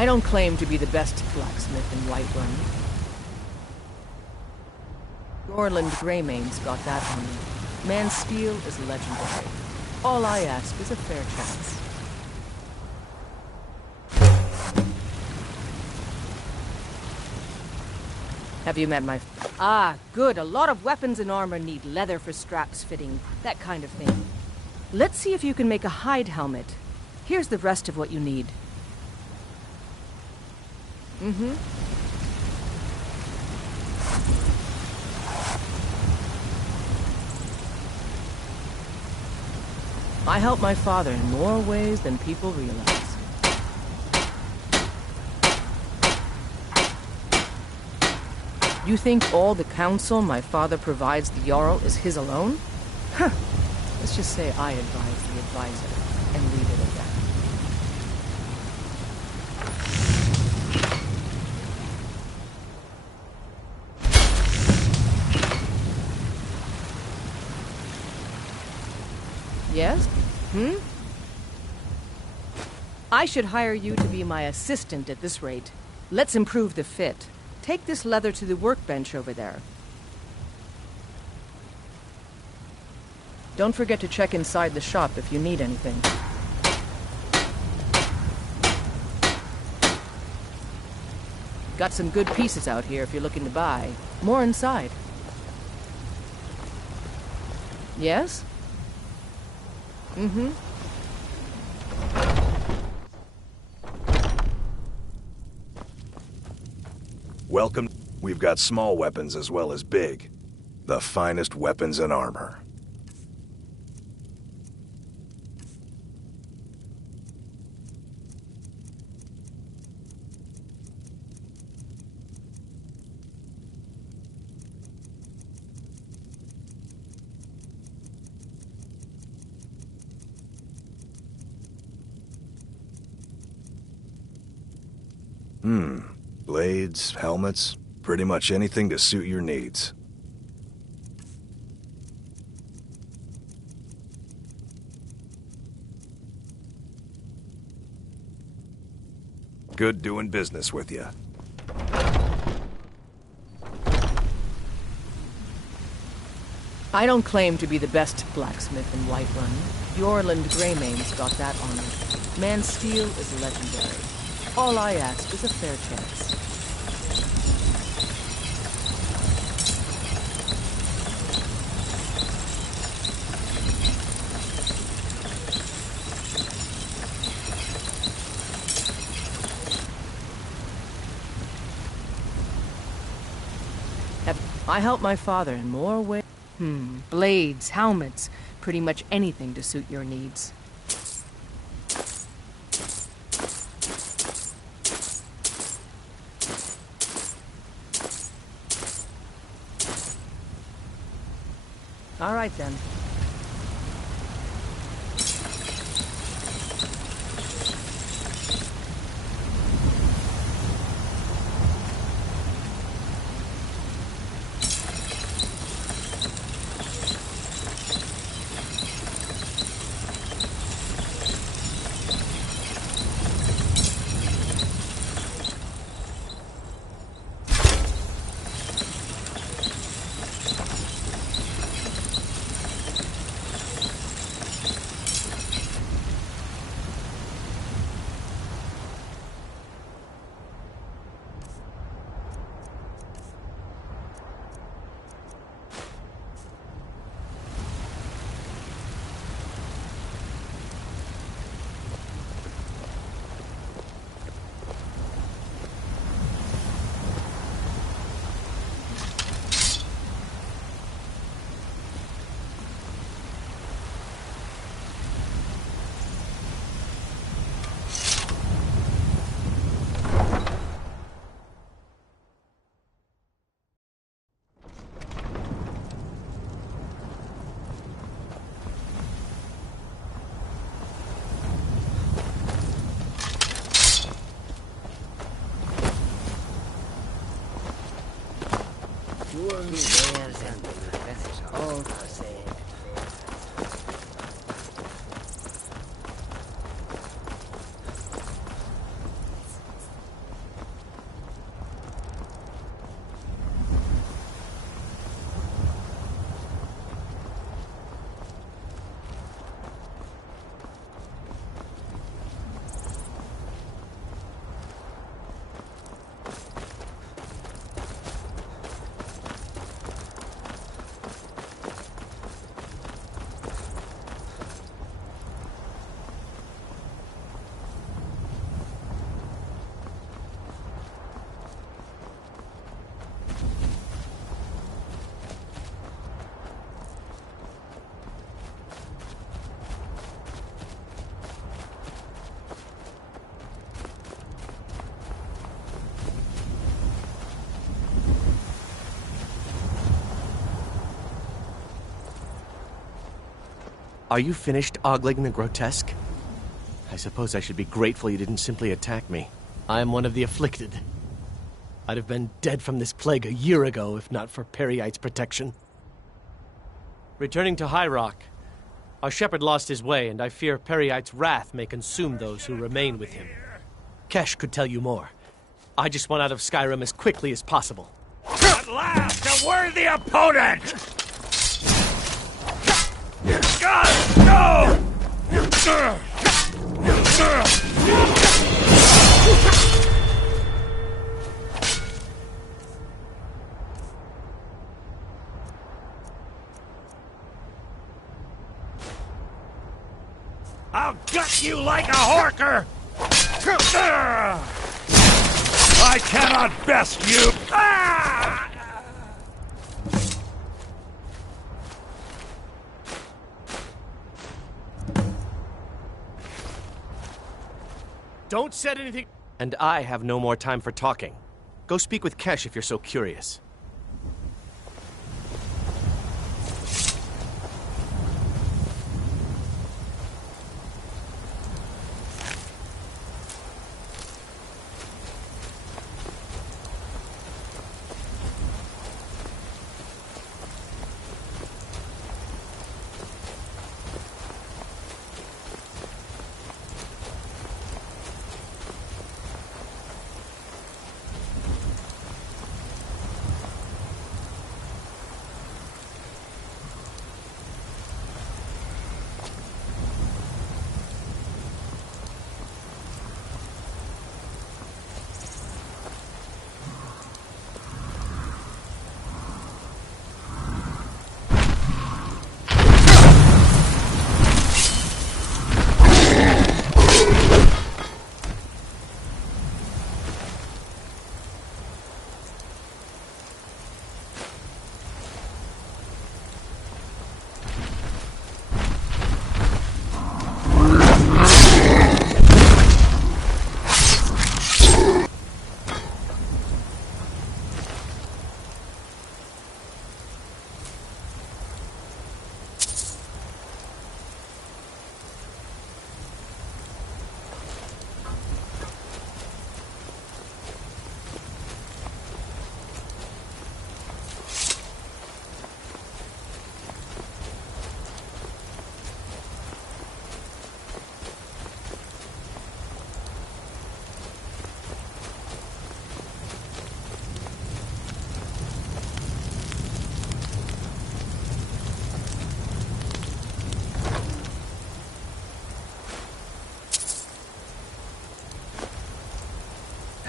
I don't claim to be the best blacksmith in Whiterun. Orland Greymane's got that on me. Man's steel is legendary. All I ask is a fair chance. Have you met my... Ah, good. A lot of weapons and armor need leather for straps fitting. That kind of thing. Let's see if you can make a hide helmet. Here's the rest of what you need. Mm-hmm. I help my father in more ways than people realize. You think all the counsel my father provides the Jarl is his alone? Huh. Let's just say I advise the advisor, and leave it at that. Yes? Hmm? I should hire you to be my assistant at this rate. Let's improve the fit. Take this leather to the workbench over there. Don't forget to check inside the shop if you need anything. Got some good pieces out here if you're looking to buy. More inside. Yes? Mm-hmm. Welcome. We've got small weapons as well as big. The finest weapons and armor. Blades, helmets, pretty much anything to suit your needs. Good doing business with you. I don't claim to be the best blacksmith in Whiterun. Jorland Greymane's got that on me. Man's steel is legendary. All I ask is a fair chance. I help my father in more ways. Blades, helmets, pretty much anything to suit your needs. All right, then. Are you finished ogling the grotesque? I suppose I should be grateful you didn't simply attack me. I am one of the afflicted. I'd have been dead from this plague a year ago if not for Peryite's protection. Returning to High Rock, our shepherd lost his way, and I fear Peryite's wrath may consume those who remain with him. Kesh could tell you more. I just want out of Skyrim as quickly as possible. At last, a worthy opponent! God, no! I'll gut you like a horker! I cannot best you! Don't set anything... And I have no more time for talking. Go speak with Kesh if you're so curious.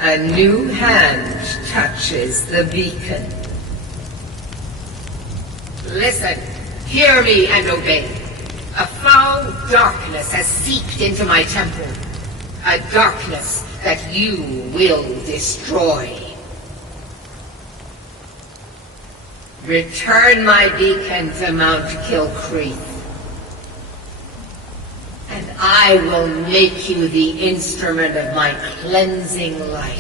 A new hand touches the beacon. Listen, hear me and obey. A foul darkness has seeped into my temple. A darkness that you will destroy. Return my beacon to Mount Kilcreath, and I will make you the instrument of my cleansing light.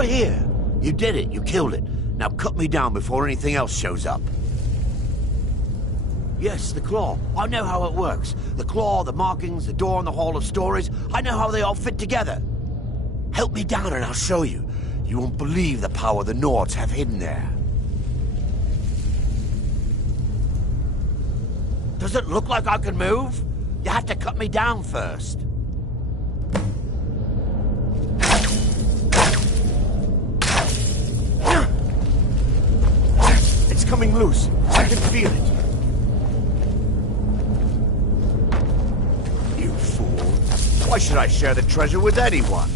over here. You did it. You killed it. Now cut me down before anything else shows up. Yes, the claw. I know how it works. The claw, the markings, the door in the Hall of Stories. I know how they all fit together. Help me down and I'll show you. You won't believe the power the Nords have hidden there. Does it look like I can move? You have to cut me down first. It's coming loose. I can feel it. You fool. Why should I share the treasure with anyone?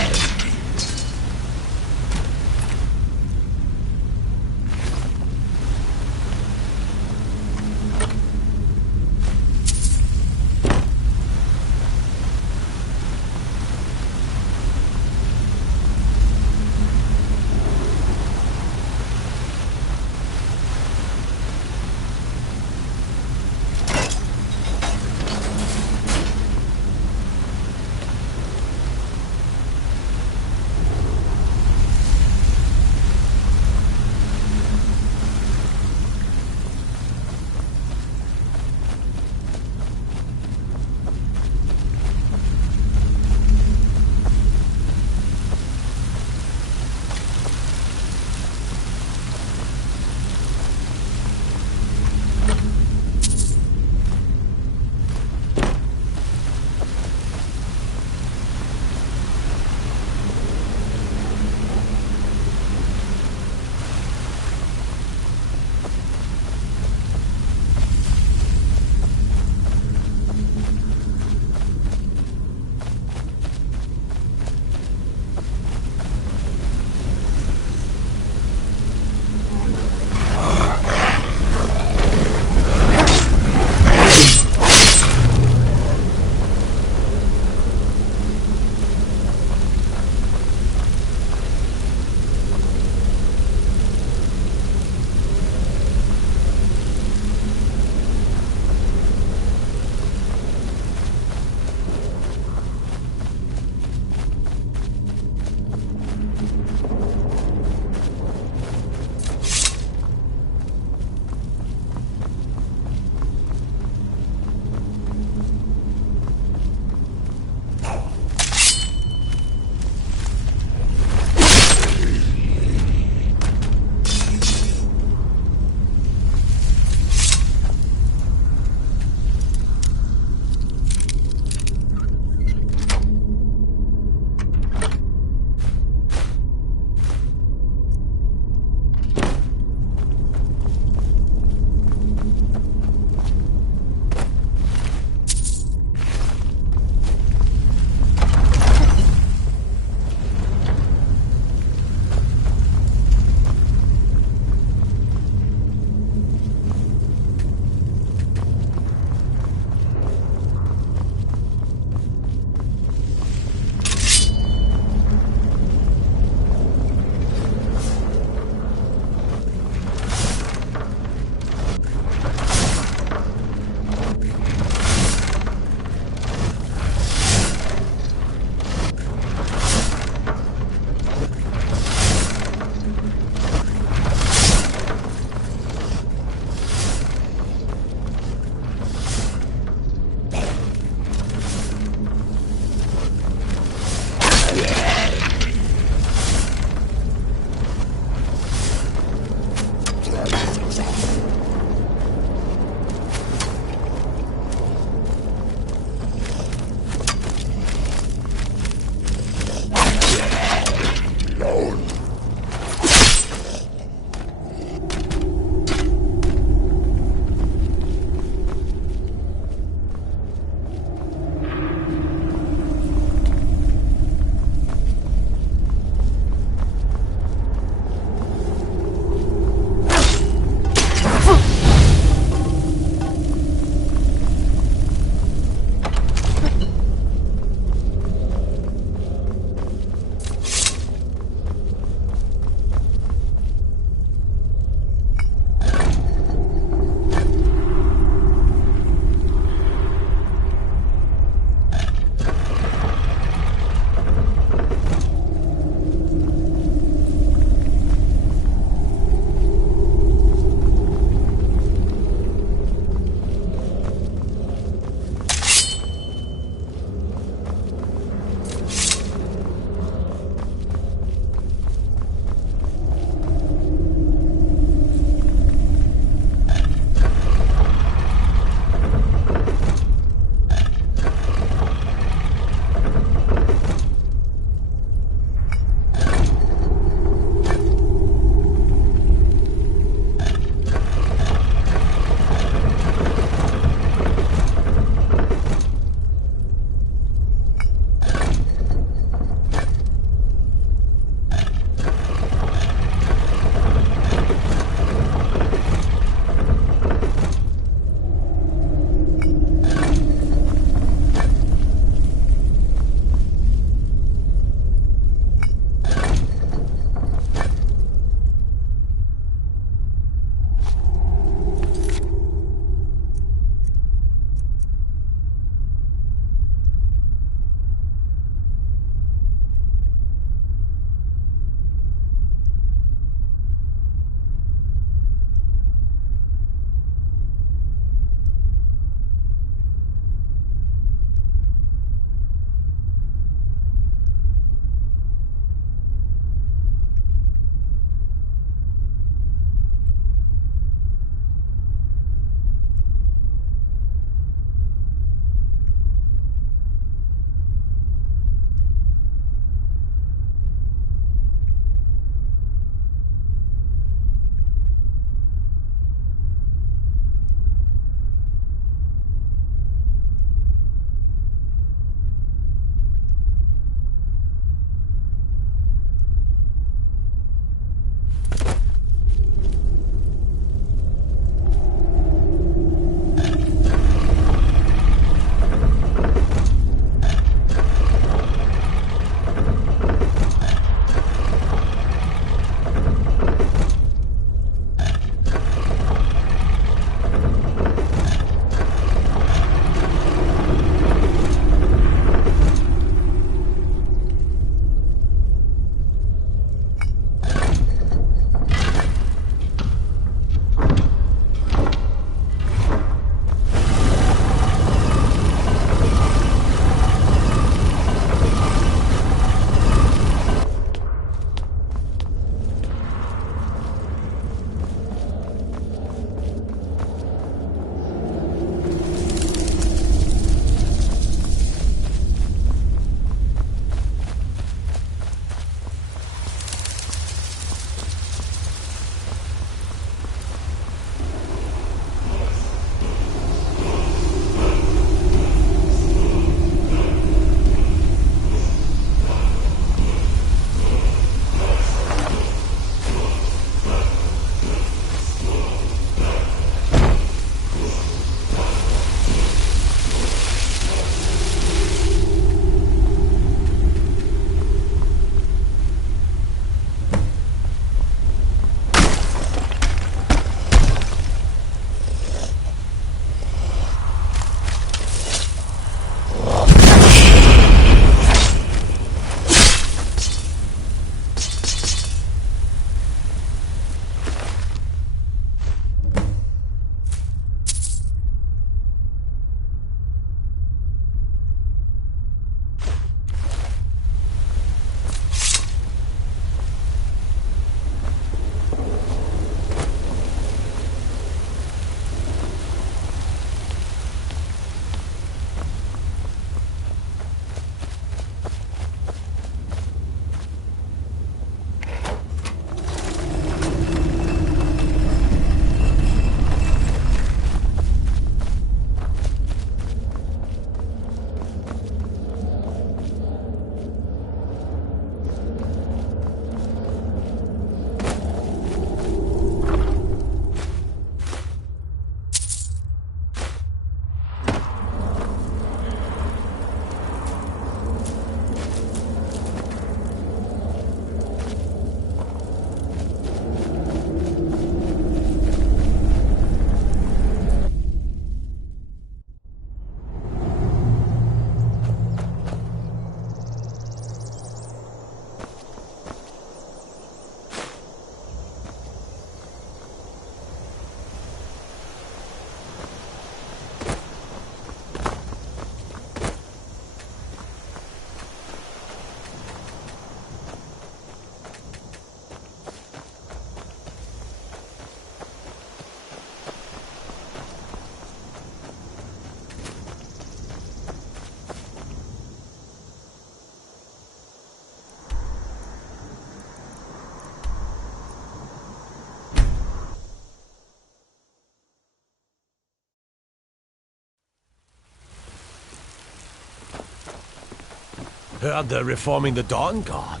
Heard they're reforming the Dawn Guard.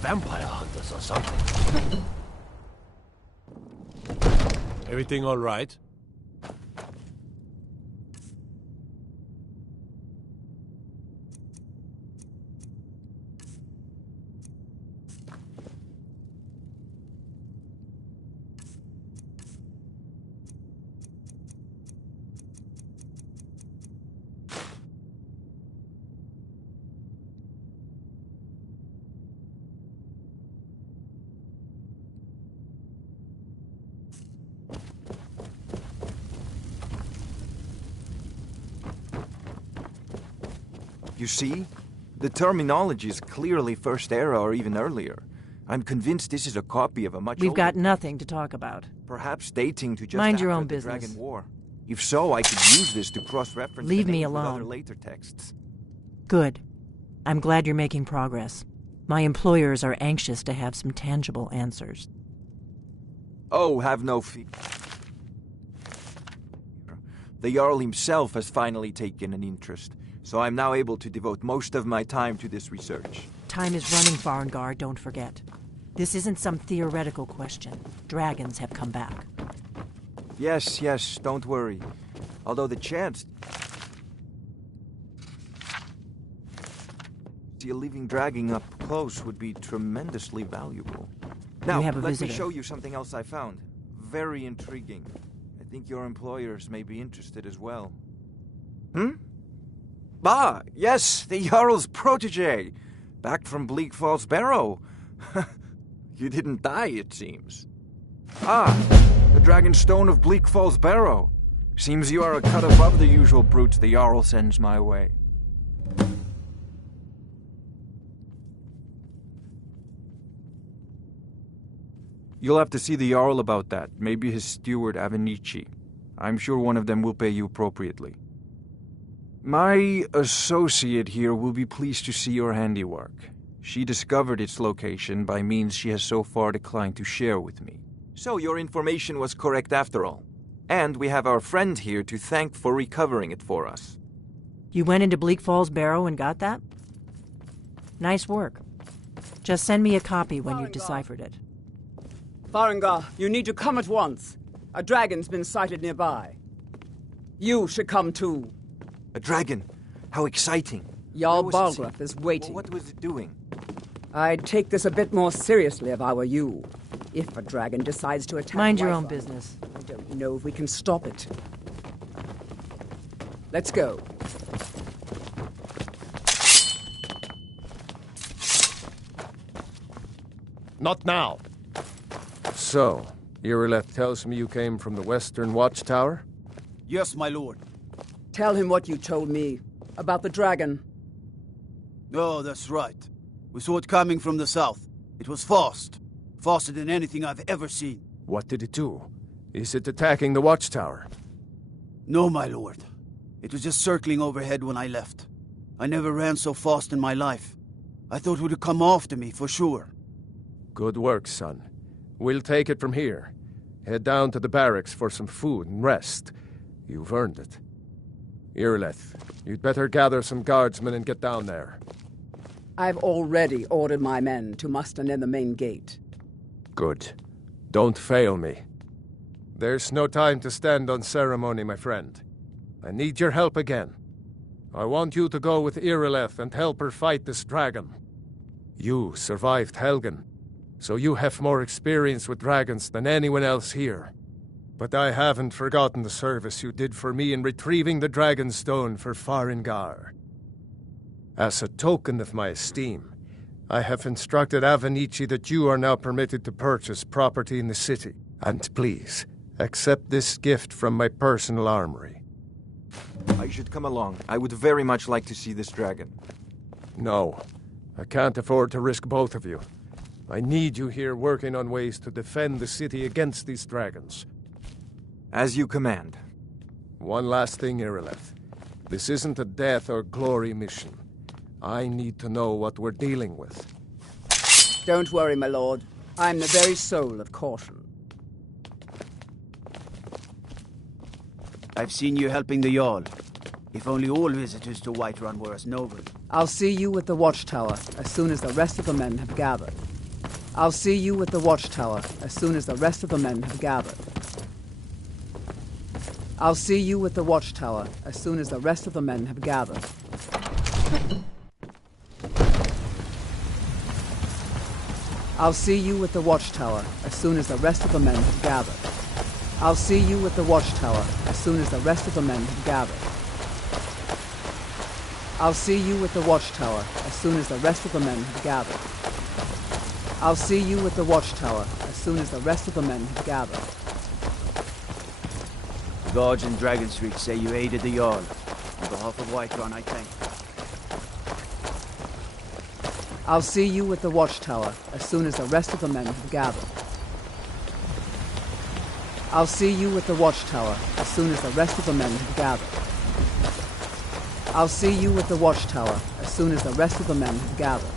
Vampire hunters or something. Everything all right? You see? The terminology is clearly First Era or even earlier. I'm convinced this is a copy of a much We've older... got nothing to talk about. Perhaps dating to just Mind after your own the business. Dragon War. If so, I could use this to cross-reference Leave the me names with alone. other later texts. Good. I'm glad you're making progress. My employers are anxious to have some tangible answers. Oh, have no fear. The Jarl himself has finally taken an interest, so I'm now able to devote most of my time to this research. Time is running, Farengar, don't forget. This isn't some theoretical question. Dragons have come back. Yes, don't worry. Although the chance... see a living dragon up close would be tremendously valuable. Now, We have a let visitor. me show you something else I found. Very intriguing. I think your employers may be interested as well. Ah, yes, the Jarl's protege. Back from Bleak Falls Barrow. You didn't die, it seems. Ah, the Dragon Stone of Bleak Falls Barrow. Seems you are a cut above the usual brutes the Jarl sends my way. You'll have to see the Jarl about that. Maybe his steward, Avenici. I'm sure one of them will pay you appropriately. My associate here will be pleased to see your handiwork. She discovered its location by means she has so far declined to share with me. So your information was correct after all. And we have our friend here to thank for recovering it for us. You went into Bleak Falls Barrow and got that? Nice work. Just send me a copy when you've deciphered it. Farengar, you need to come at once. A dragon's been sighted nearby. You should come too. A dragon? How exciting. Jarl Where was it Balgruth is waiting. What was it doing? I'd take this a bit more seriously if I were you. If a dragon decides to attack Mind your Whiterun, own business. I don't know if we can stop it. Let's go. Not now. So, Irileth tells me you came from the Western Watchtower? Yes, my lord. Tell him what you told me about the dragon. Oh, that's right. We saw it coming from the south. It was fast. Faster than anything I've ever seen. What did it do? Is it attacking the Watchtower? No, my lord. It was just circling overhead when I left. I never ran so fast in my life. I thought it would come after me, for sure. Good work, son. We'll take it from here. Head down to the barracks for some food and rest. You've earned it. Irileth, you'd better gather some guardsmen and get down there. I've already ordered my men to muster near the main gate. Good. Don't fail me. There's no time to stand on ceremony, my friend. I need your help again. I want you to go with Irileth and help her fight this dragon. You survived Helgen, so you have more experience with dragons than anyone else here. But I haven't forgotten the service you did for me in retrieving the Dragon Stone for Farengar. As a token of my esteem, I have instructed Avenici that you are now permitted to purchase property in the city. And please, accept this gift from my personal armory. I should come along. I would very much like to see this dragon. No, I can't afford to risk both of you. I need you here working on ways to defend the city against these dragons. As you command. One last thing, Irileth. This isn't a death or glory mission. I need to know what we're dealing with. Don't worry, my lord. I'm the very soul of caution. I've seen you helping the Jarl. If only all visitors to Whiterun were as noble. I'll see you at the watchtower as soon as the rest of the men have gathered. I'll see you at the watchtower as soon as the rest of the men have gathered. I'll see you at the watchtower as soon as the rest of the men have gathered. I'll see you at the watchtower as soon as the rest of the men have gathered. I'll see you at the watchtower as soon as the rest of the men have gathered. I'll see you at the watchtower as soon as the rest of the men have gathered. I'll see you at the watchtower as soon as the rest of the men have gathered. The guards in Dragon Street say you aided the Jarl. On behalf of Whiterun, I thank you. I'll see you at the watchtower as soon as the rest of the men have gathered. I'll see you at the watchtower as soon as the rest of the men have gathered. I'll see you at the watchtower as soon as the rest of the men have gathered.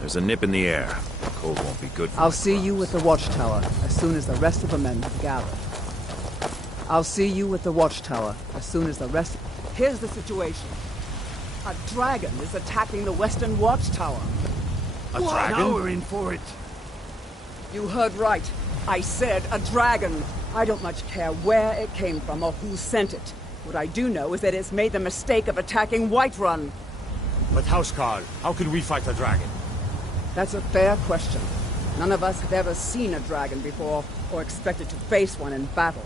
There's a nip in the air. The cold won't be good for I'll my see crops. you at the watchtower as soon as the rest of the men have gathered. I'll see you at the watchtower as soon as the rest... Here's the situation. A dragon is attacking the western watchtower. A dragon? Now we're in for it. You heard right. I said a dragon. I don't much care where it came from or who sent it. What I do know is that it's made the mistake of attacking Whiterun. But Housecarl, how can we fight a dragon? That's a fair question. None of us have ever seen a dragon before or expected to face one in battle.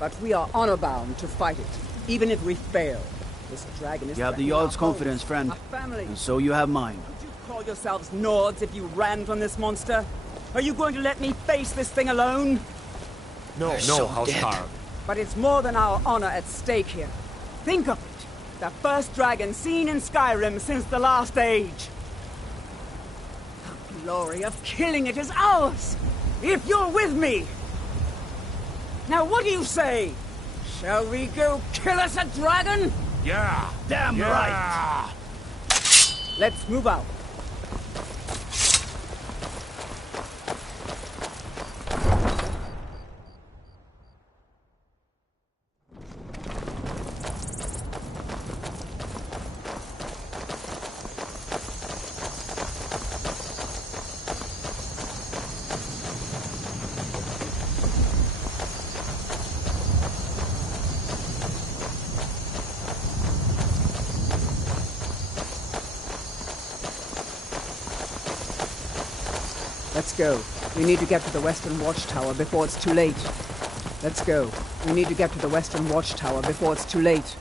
But we are honor-bound to fight it, even if we fail. This dragon is... You have the threatening Jarl's our confidence, homes, friend. our family. And so you have mine. Would you call yourselves Nords if you ran from this monster? Are you going to let me face this thing alone? No, Housecarl. But it's more than our honor at stake here. Think of it. The first dragon seen in Skyrim since the last age. The glory of killing it is ours, if you're with me. Now what do you say? Shall we go kill us a dragon? Yeah! Damn right! Let's move out. Let's go. We need to get to the Western Watchtower before it's too late. Let's go. We need to get to the Western Watchtower before it's too late.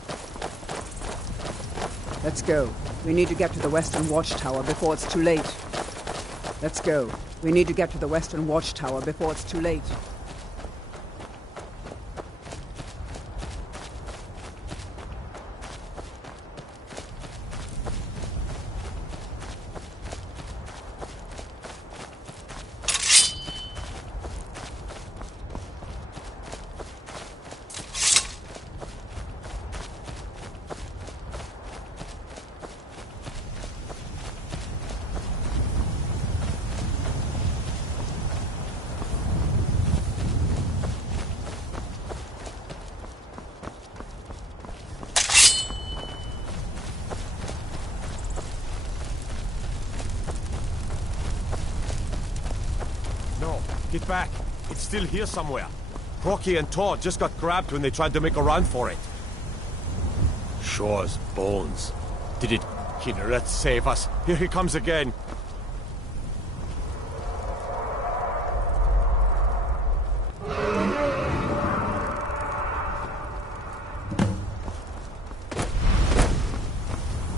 Let's go. We need to get to the Western Watchtower before it's too late. Let's go. We need to get to the Western Watchtower before it's too late. Get back. It's still here somewhere. Crocky and Todd just got grabbed when they tried to make a run for it. Shaw's bones. Did it... Kinneret, save us. Here he comes again.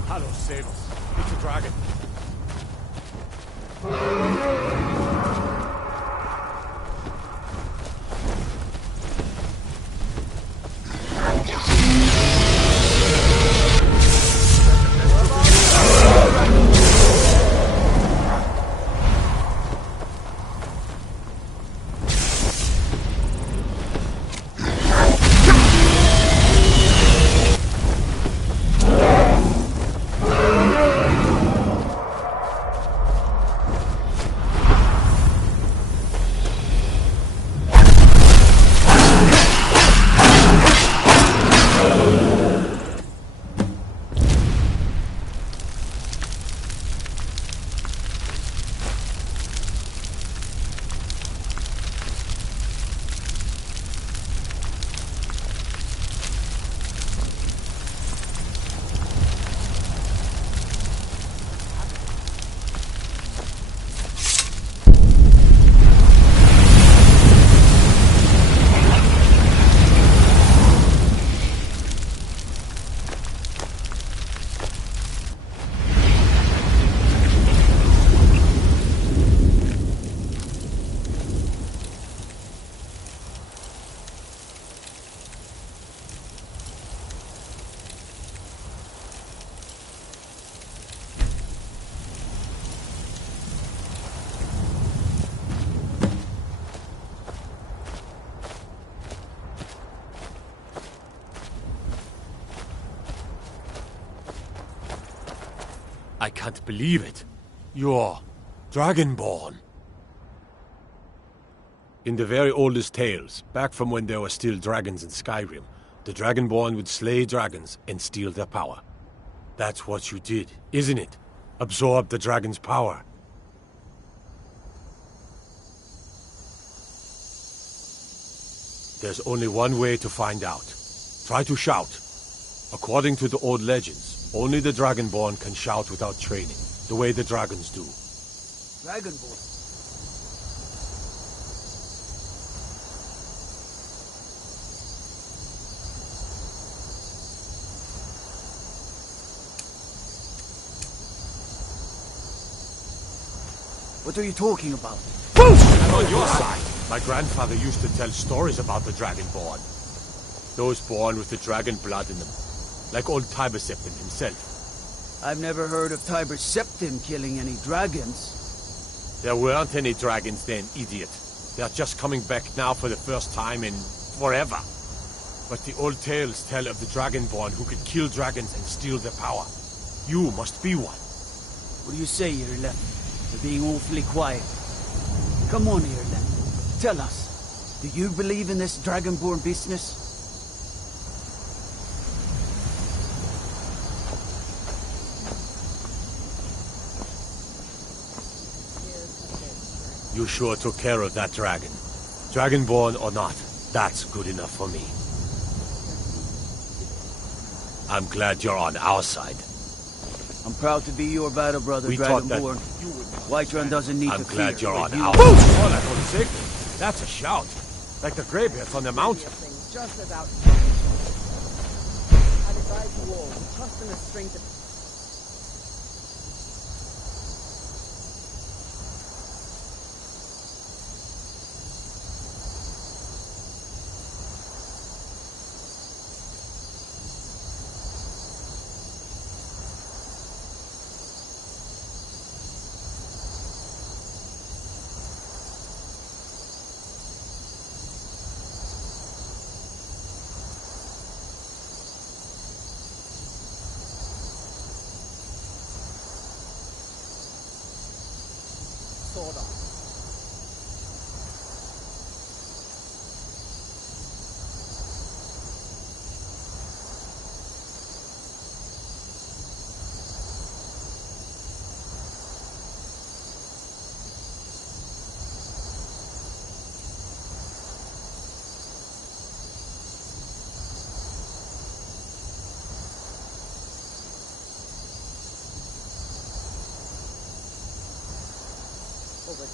Hallow, save us. It's a dragon. I can't believe it. You're Dragonborn. In the very oldest tales, back from when there were still dragons in Skyrim, the Dragonborn would slay dragons and steal their power. That's what you did, isn't it? Absorb the dragon's power. There's only one way to find out. Try to shout. According to the old legends, only the Dragonborn can shout without training, the way the dragons do. Dragonborn? What are you talking about? I'm on your side. My grandfather used to tell stories about the Dragonborn. Those born with the dragon blood in them. Like old Tiber Septim himself. I've never heard of Tiber Septim killing any dragons. There weren't any dragons then, idiot. They're just coming back now for the first time in forever. But the old tales tell of the Dragonborn who could kill dragons and steal their power. You must be one. What do you say, Irle? You're being awfully quiet. Come on, Irle. Tell us. Do you believe in this Dragonborn business? You sure took care of that dragon. Dragonborn or not, that's good enough for me. I'm glad you're on our side. I'm proud to be your battle brother, We thought that Dragonborn. Whiterun doesn't need I'm to fear. glad you're on but you- our side. Oh, that was sick. That's a shout. Like the greybeards on the mountain. Just about. I'd advise you all to trust in the strength of. Sword on. Over.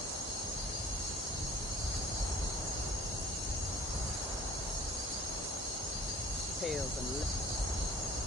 Tails and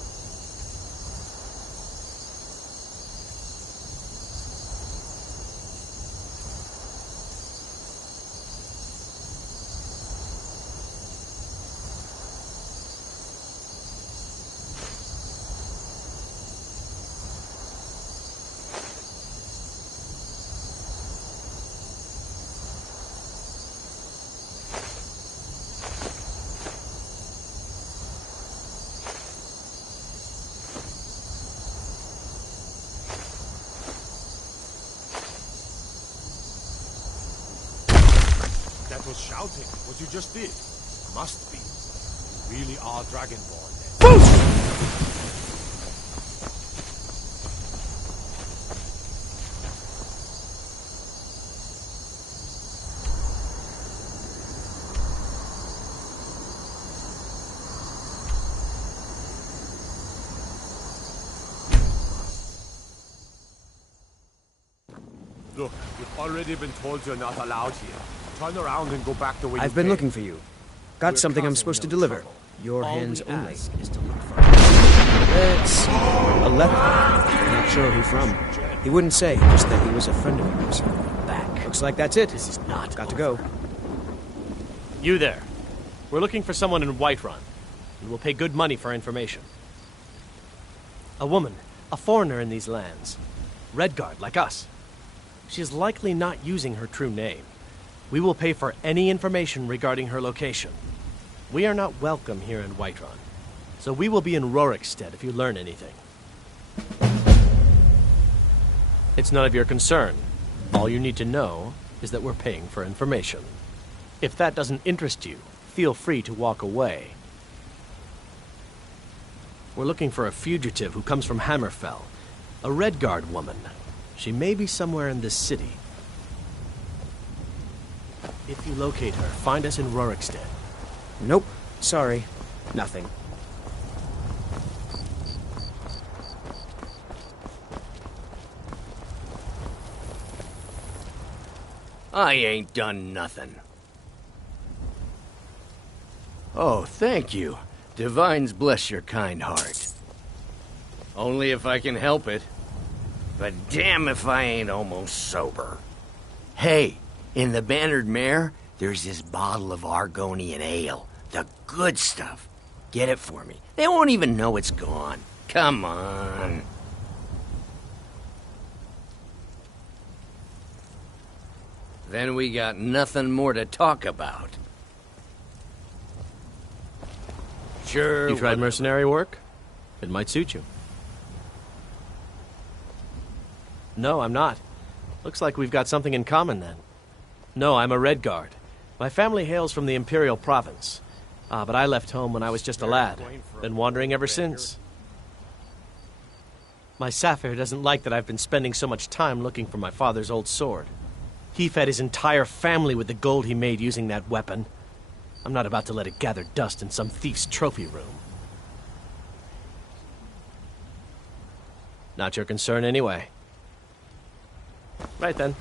That was shouting, what you just did. Must be. You really are Dragonborn then. Look, you've already been told you're not allowed here. Turn around and go back the way I've you been came. looking for you. Got We're something I'm causing supposed to no deliver. trouble. Your All hands we only. ask is to look for Let's see. A letter. Not sure who from. He wouldn't say, just that he was a friend of yours. Back. Looks like that's it. This is not Got to go. You there. We're looking for someone in Whiterun. We will pay good money for information. A woman, a foreigner in these lands. Redguard, like us. She is likely not using her true name. We will pay for any information regarding her location. We are not welcome here in Whiterun, so we will be in Rorikstead if you learn anything. It's none of your concern. All you need to know is that we're paying for information. If that doesn't interest you, feel free to walk away. We're looking for a fugitive who comes from Hammerfell. A Redguard woman. She may be somewhere in this city. If you locate her, find us in Rorikstead. Nope. Sorry. Nothing. I ain't done nothing. Oh, thank you. Divines bless your kind heart. Only if I can help it. But damn if I ain't almost sober. Hey, in the Bannered Mare, there's this bottle of Argonian ale. The good stuff. Get it for me. They won't even know it's gone. Come on. Then we got nothing more to talk about. Sure. You tried mercenary work? It might suit you. No, I'm not. Looks like we've got something in common then. No, I'm a Redguard. My family hails from the Imperial Province. But I left home when I was just a lad. Been wandering ever since. My Sapphire doesn't like that I've been spending so much time looking for my father's old sword. He fed his entire family with the gold he made using that weapon. I'm not about to let it gather dust in some thief's trophy room. Not your concern anyway. Right then.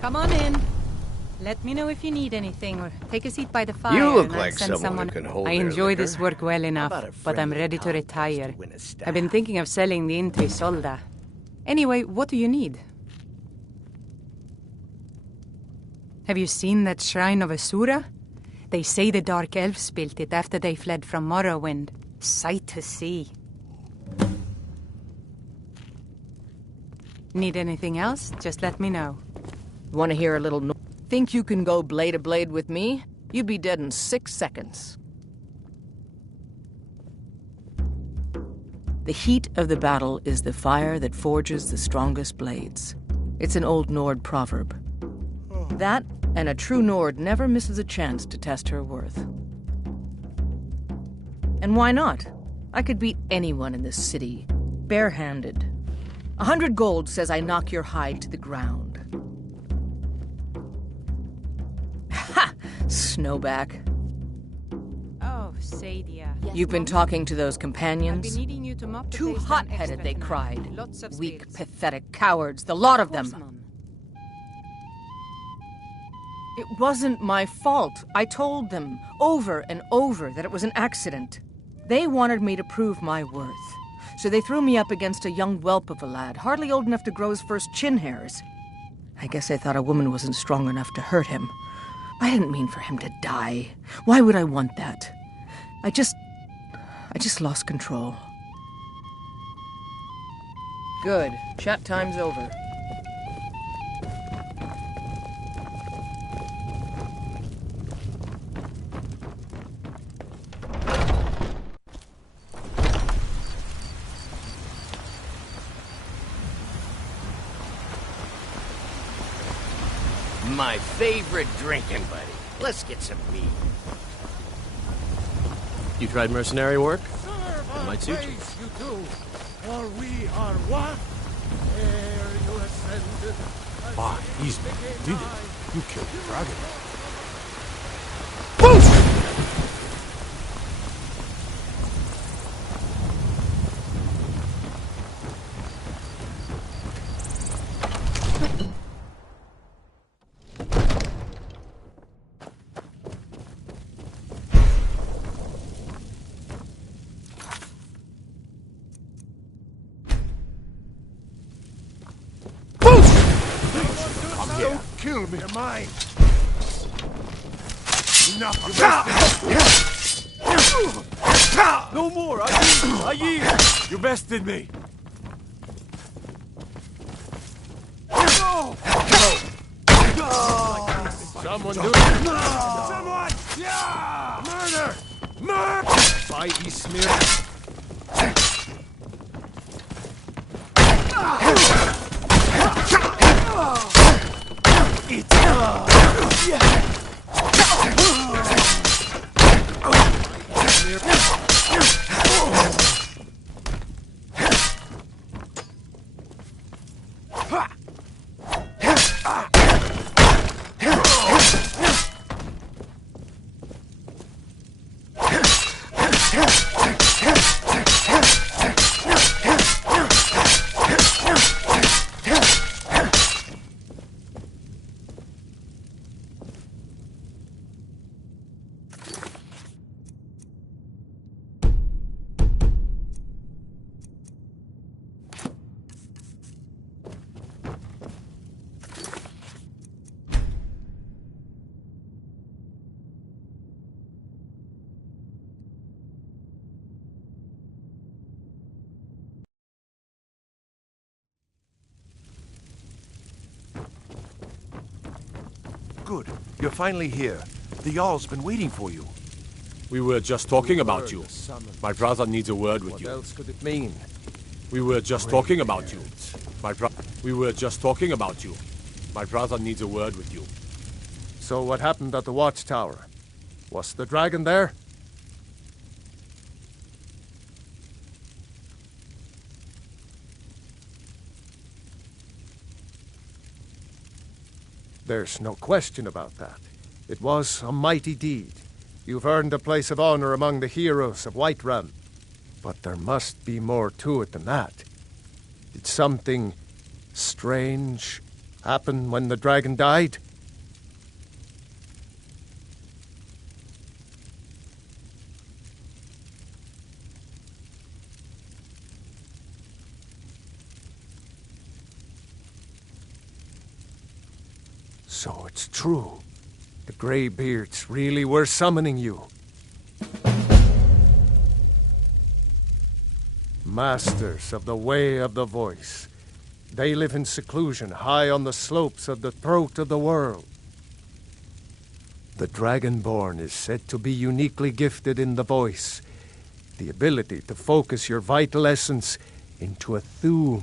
Come on in. Let me know if you need anything, or take a seat by the fire. You look and I'll like send someone who can hold I their enjoy liquor. this work well enough, but I'm ready to retire. I've been thinking of selling the Intri Solda. Anyway, what do you need? Have you seen that Shrine of Asura? They say the Dark Elves built it after they fled from Morrowind. Sight to see. Need anything else? Just let me know. Want to hear a little Think you can go blade to blade with me? You'd be dead in 6 seconds. The heat of the battle is the fire that forges the strongest blades. It's an old Nord proverb. That, and a true Nord never misses a chance to test her worth. And why not? I could beat anyone in this city, barehanded. 100 gold says I knock your hide to the ground. Ha! Snowback. Oh, Sadia. You've been talking to those companions? I've been needing you to mop the Too place hot-headed, down they extra cried. tonight. Lots of Weak, spirits. pathetic cowards, the lot of them. Mum. It wasn't my fault. I told them over and over that it was an accident. They wanted me to prove my worth. So they threw me up against a young whelp of a lad, hardly old enough to grow his first chin hairs. I guess I thought a woman wasn't strong enough to hurt him. I didn't mean for him to die. Why would I want that? I just lost control. Good. Chat time's over. My favorite drinking buddy. Let's get some meat. You tried mercenary work? Serve It our might suit you. praise you do, for we are one. Ere you ascended, Easy. You did it. You killed the dragon. Don't kill me. You're mine. Enough of this. No more. I yield. You bested me. No. Someone do it! Someone! Yeah! Murder! Murder! By Ismir! Good. You're finally here. The Jarl's been waiting for you. We were just talking about you. My brother needs a word with you. What else could it mean? We were just talking about you. We were just talking about you. My brother needs a word with you. So what happened at the watchtower? Was the dragon there? There's no question about that. It was a mighty deed. You've earned a place of honor among the heroes of Whiterun. But there must be more to it than that. Did something strange happen when the dragon died? So it's true. The Greybeards really were summoning you. Masters of the Way of the Voice. They live in seclusion high on the slopes of the throat of the world. The Dragonborn is said to be uniquely gifted in the voice, the ability to focus your vital essence into a thume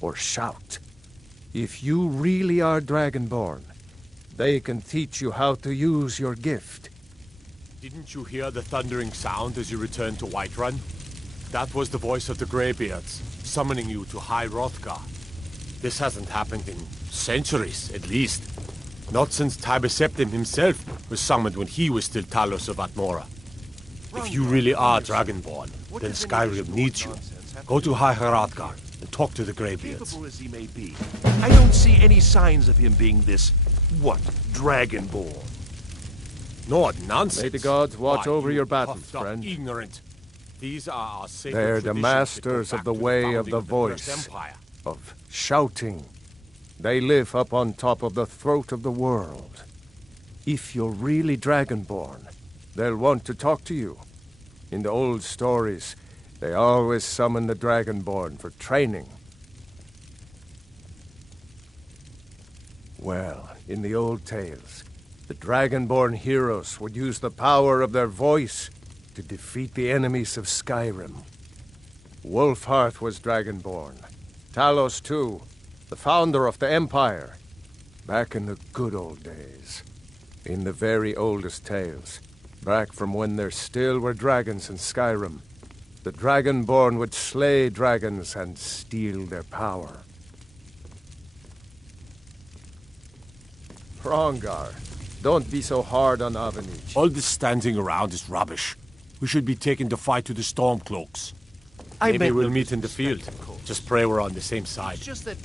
or shout. If you really are Dragonborn, they can teach you how to use your gift. Didn't you hear the thundering sound as you returned to Whiterun? That was the voice of the Greybeards, summoning you to High Hrothgar. This hasn't happened in centuries, at least. Not since Tiber Septim himself was summoned when he was still Talos of Atmora. If you really are Dragonborn, then Skyrim needs you. Go to High Hrothgar and talk to the Greybeards. Capable as he may be, I don't see any signs of him being this, Dragonborn. No, nonsense. May the gods watch over your battles, puffed-up friend. Ignorant. These are our sacred They're the traditions masters that go of the back to way of founding the First voice, Empire. of shouting. They live up on top of the throat of the world. If you're really Dragonborn, they'll want to talk to you. In the old stories, they always summon the Dragonborn for training. Well, in the old tales, the Dragonborn heroes would use the power of their voice to defeat the enemies of Skyrim. Wolfheart was Dragonborn. Talos, too, the founder of the Empire. Back in the good old days. In the very oldest tales, back from when there still were dragons in Skyrim, the Dragonborn would slay dragons and steal their power. Hrongar, don't be so hard on Avenich. All this standing around is rubbish. We should be taking the fight to the Stormcloaks. Maybe we'll meet in the field. Just pray we're on the same side. It's just that,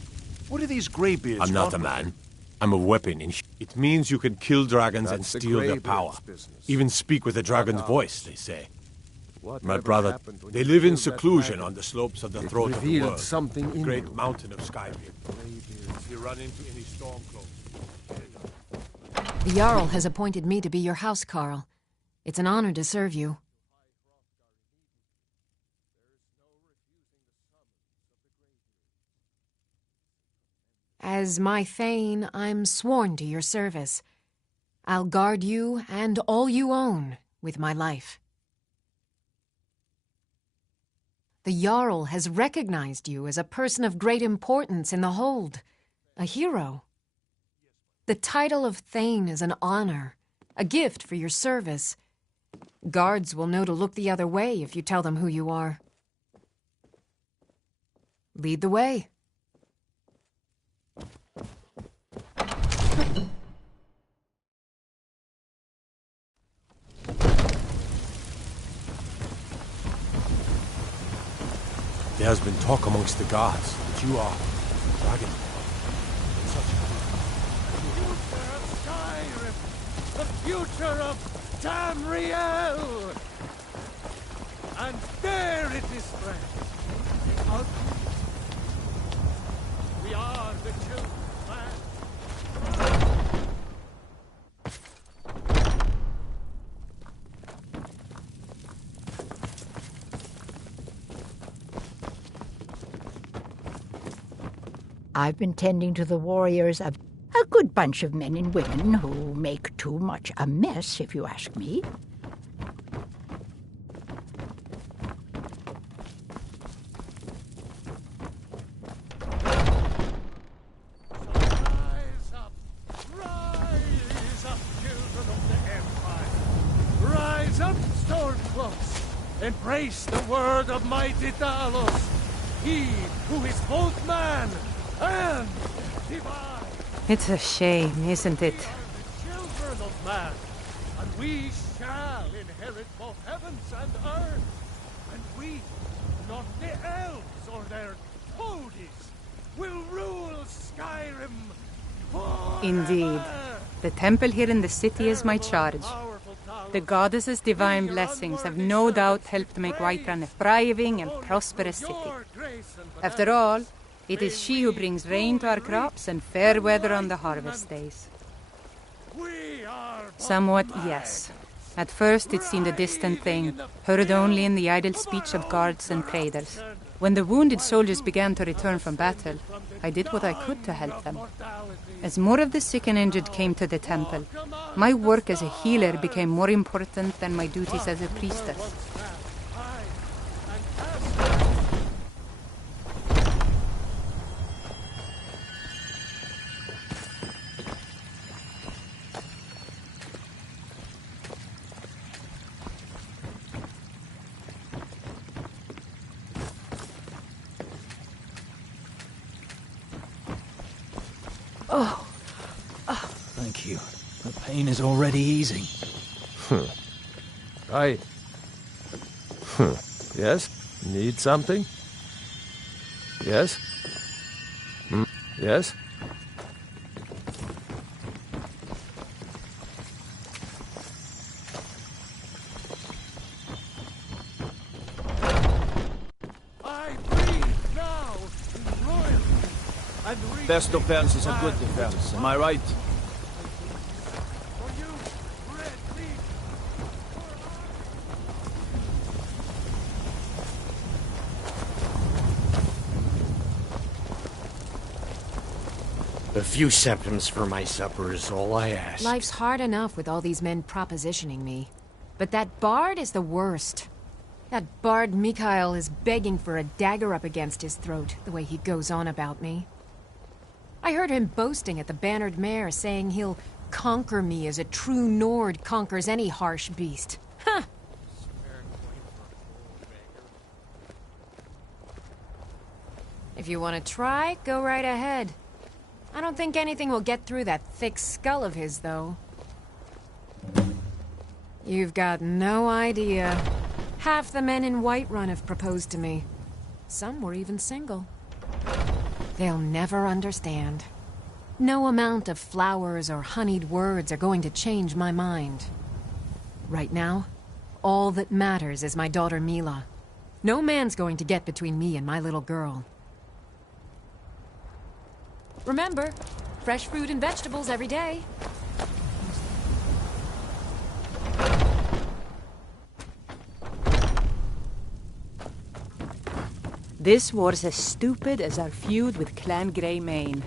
what are these Greybeards? I'm not a man. I'm a weapon. It means you can kill dragons and That's the steal their Greybeard's power. business. Even speak with a dragon's voice, they say. My Whatever brother, happened when they you live in killed that seclusion dragon? on the slopes of the It throat of the revealed world. something the in great you. mountain of Skyrim. If you run into any Stormcloaks, The Jarl has appointed me to be your housecarl. It's an honor to serve you. As my Thane, I'm sworn to your service. I'll guard you and all you own with my life. The Jarl has recognized you as a person of great importance in the hold, a hero. The title of Thane is an honor, a gift for your service. Guards will know to look the other way if you tell them who you are. Lead the way. There has been talk amongst the gods that you are Dragon. Skyrim, the future of Tamriel! And there it is, friends. The ultimate. We are the children of man. I've been tending to the warriors of a good bunch of men and women who make too much a mess, if you ask me. Rise up, Stormcloaks! Embrace the word of mighty Talos! He who is both man and divine! It's a shame, isn't it? Children of man, and we shall inherit both heavens and earth. And we, not the elves or their toadies, will rule Skyrim forever. Indeed. The temple here in the city is my charge. The goddess's divine blessings have no doubt helped make Whiterun a thriving and prosperous city. After all, it is she who brings rain to our crops and fair weather on the harvest days. Somewhat, yes. At first it seemed a distant thing, heard only in the idle speech of guards and traders. When the wounded soldiers began to return from battle, I did what I could to help them. As more of the sick and injured came to the temple, my work as a healer became more important than my duties as a priestess. Oh. Thank you. The pain is already easing. Yes? Need something? Yes? Yes? Best defense is a good defense, am I right? A few septims for my supper is all I ask. Life's hard enough with all these men propositioning me. But that bard is the worst. That bard Mikhail is begging for a dagger up against his throat, the way he goes on about me. I heard him boasting at the Bannered Mare, saying he'll conquer me as a true Nord conquers any harsh beast. Huh! If you want to try, go right ahead. I don't think anything will get through that thick skull of his, though. You've got no idea. Half the men in Whiterun have proposed to me. Some were even single. They'll never understand. No amount of flowers or honeyed words are going to change my mind. Right now, all that matters is my daughter Mila. No man's going to get between me and my little girl. Remember, fresh fruit and vegetables every day. This war's as stupid as our feud with Clan Greymane.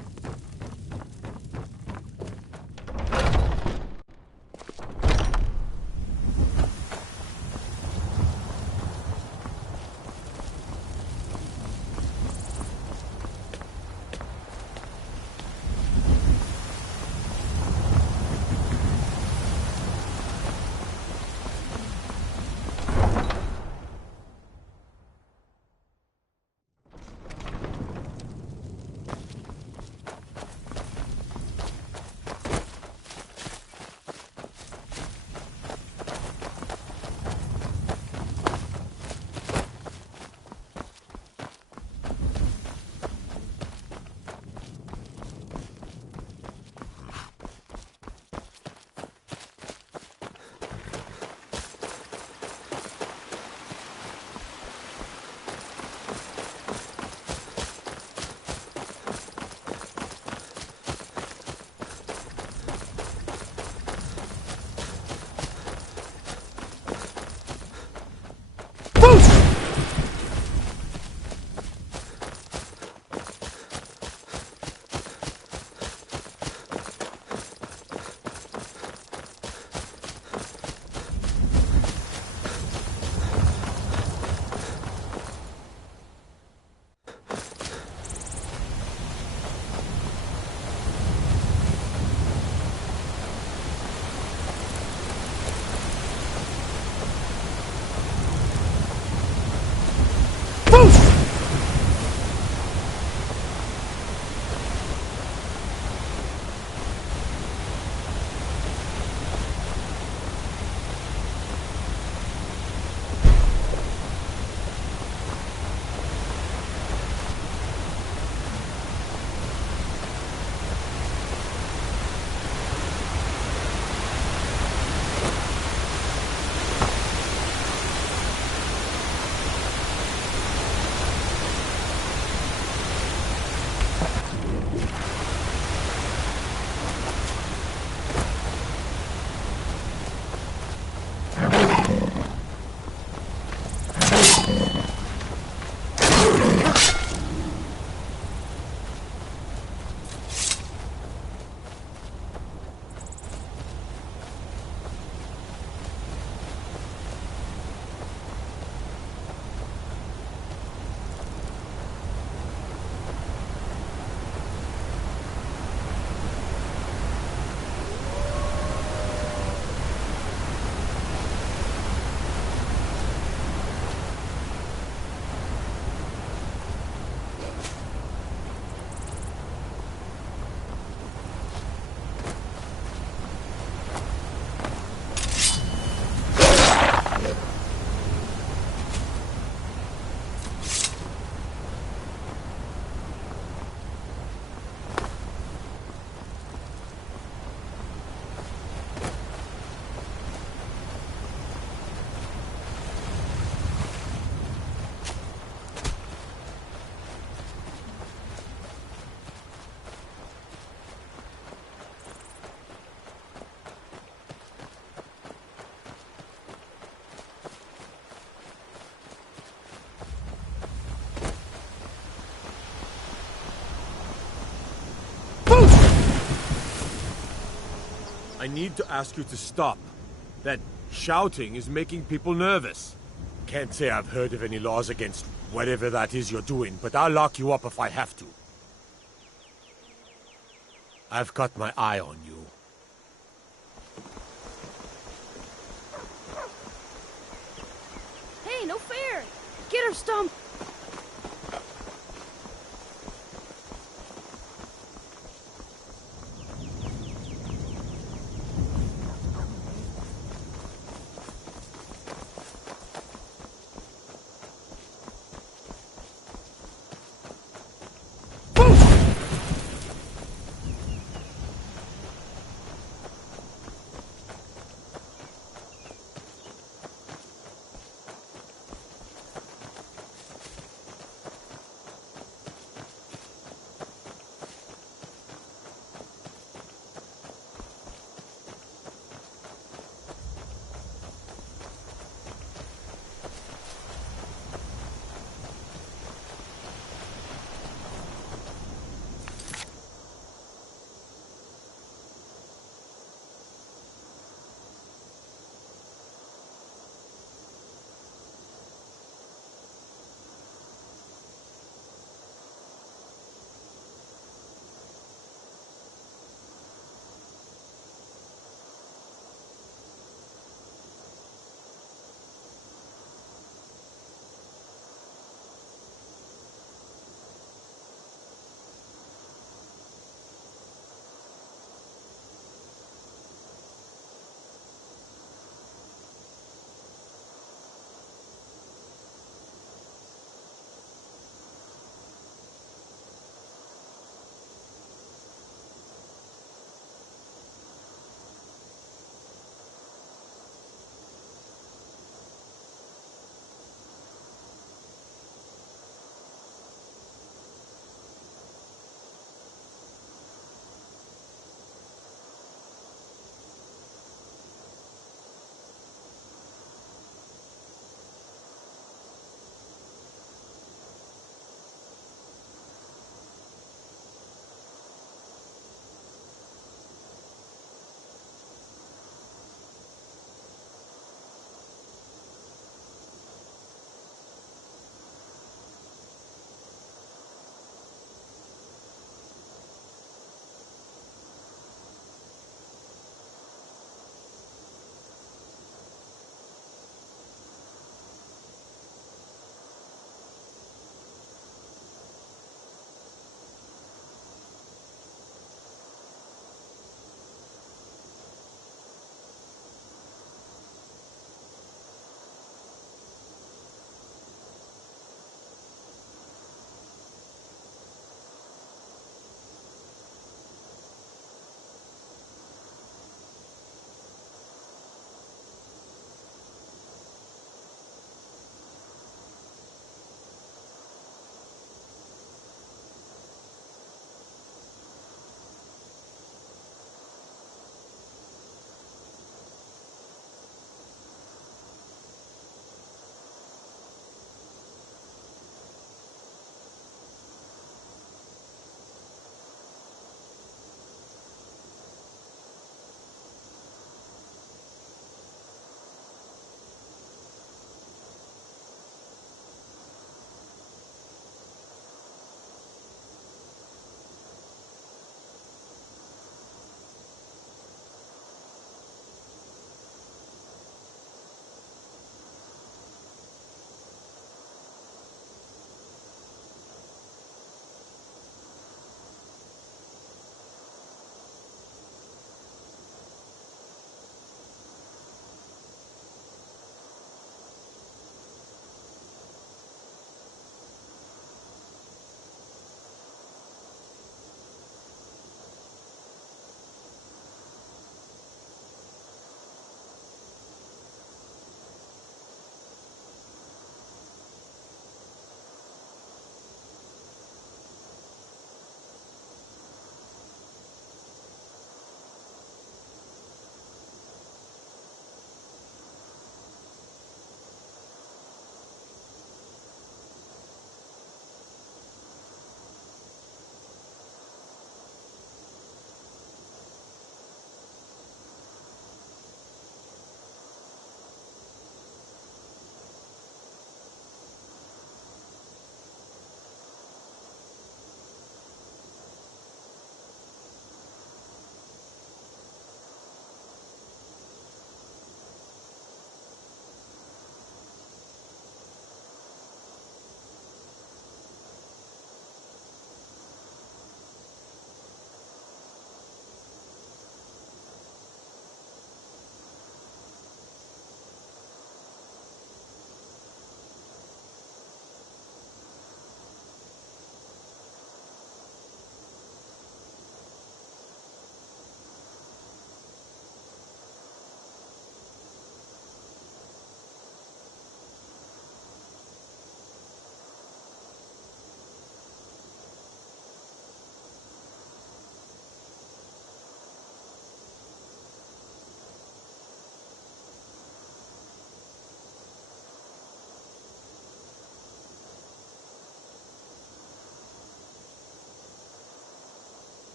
I need to ask you to stop. That shouting is making people nervous. Can't say I've heard of any laws against whatever that is you're doing, but I'll lock you up if I have to. I've got my eye on you. Hey, no fair! Get her, Stump!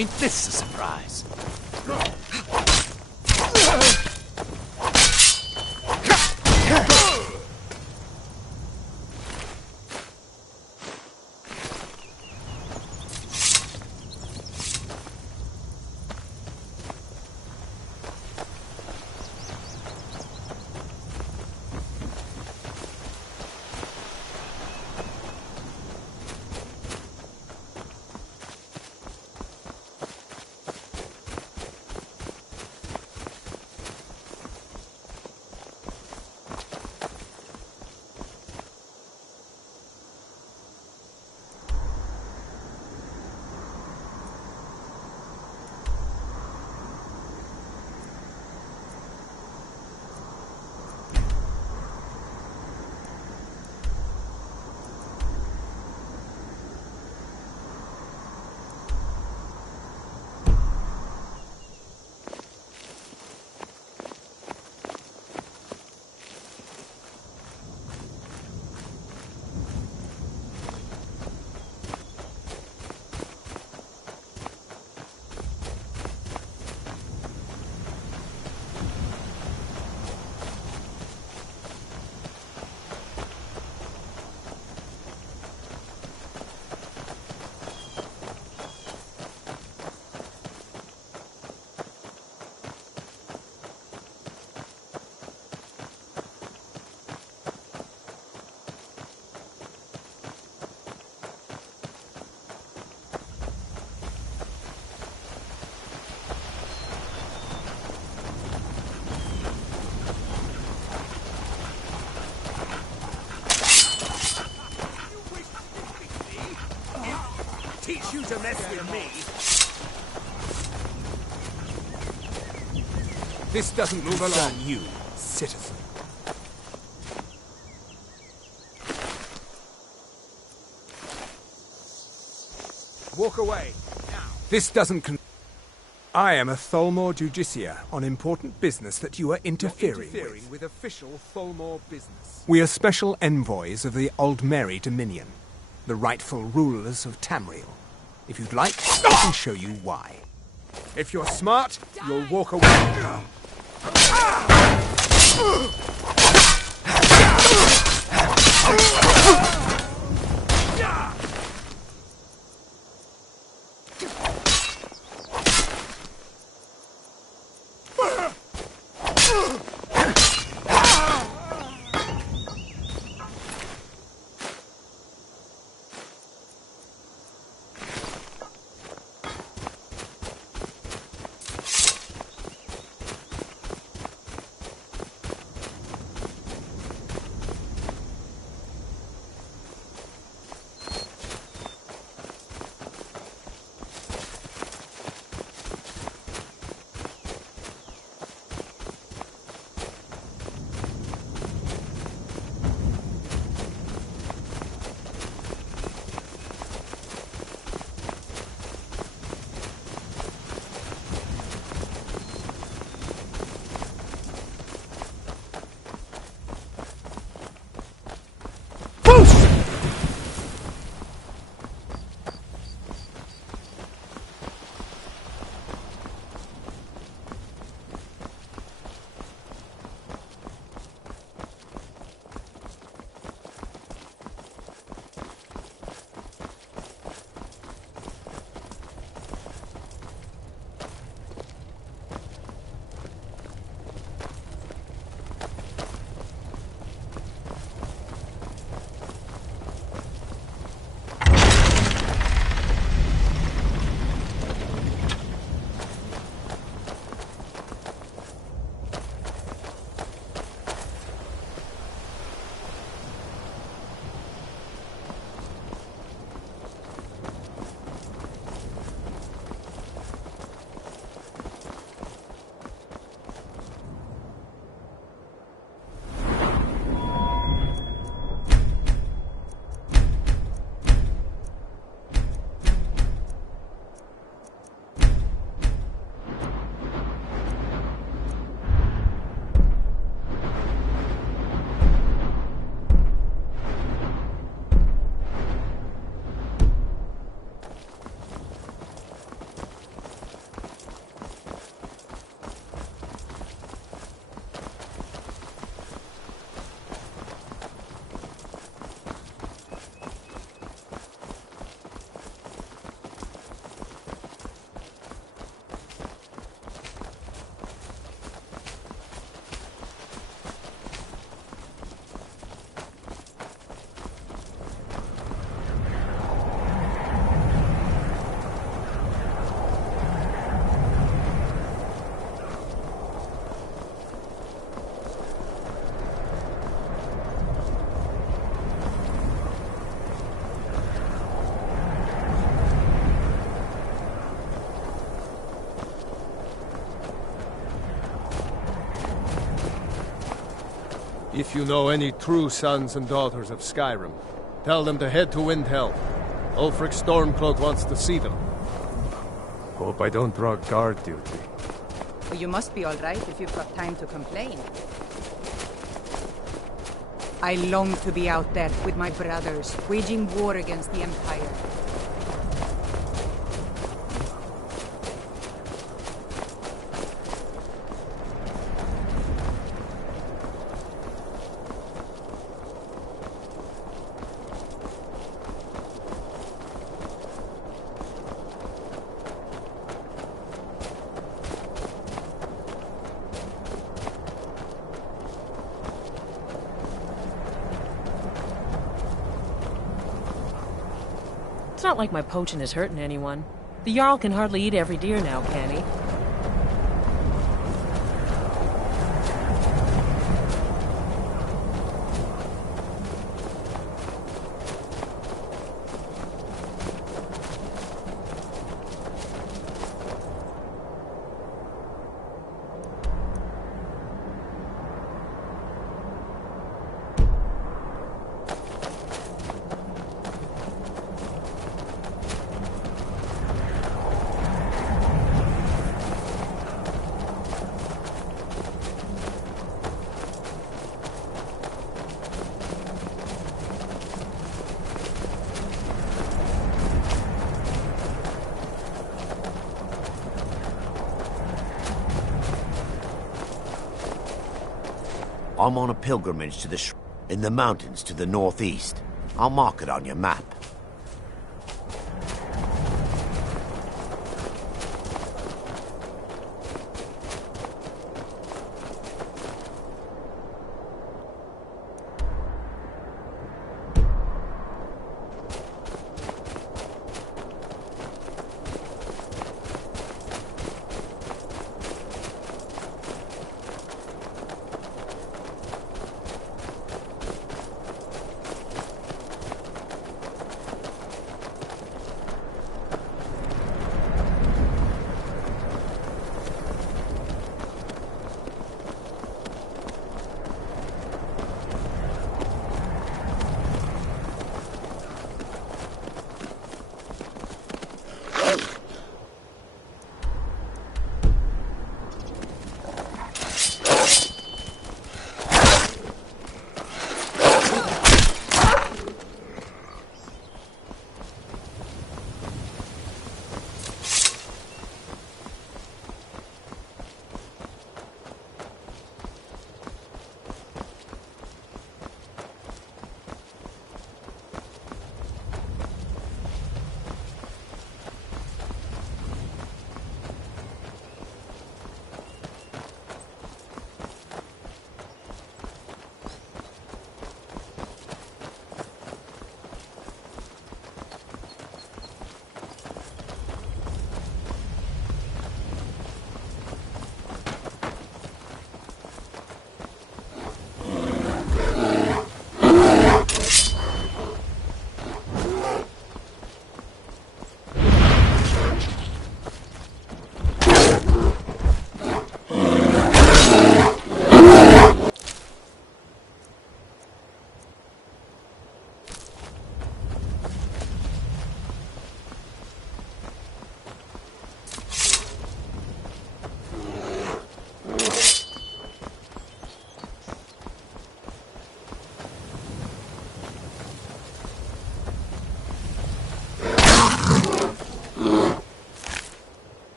ain't this a surprise? Teach you to mess with me. This doesn't move along, you citizen. Walk away. This doesn't I am a Tholmor Justiciar on important business that you are interfering with official Tholmor business. We are special envoys of the Aldmeri Dominion, the rightful rulers of Tamriel. If you'd like, I can show you why. If you're smart, you'll walk away. If you know any true sons and daughters of Skyrim, tell them to head to Windhelm. Ulfric Stormcloak wants to see them. Hope I don't draw guard duty. Well, you must be all right if you've got time to complain. I long to be out there with my brothers, waging war against the Empire. It's not like my poaching is hurting anyone. The Jarl can hardly eat every deer now, can he? I'm on a pilgrimage to the in the mountains to the northeast. I'll mark it on your map.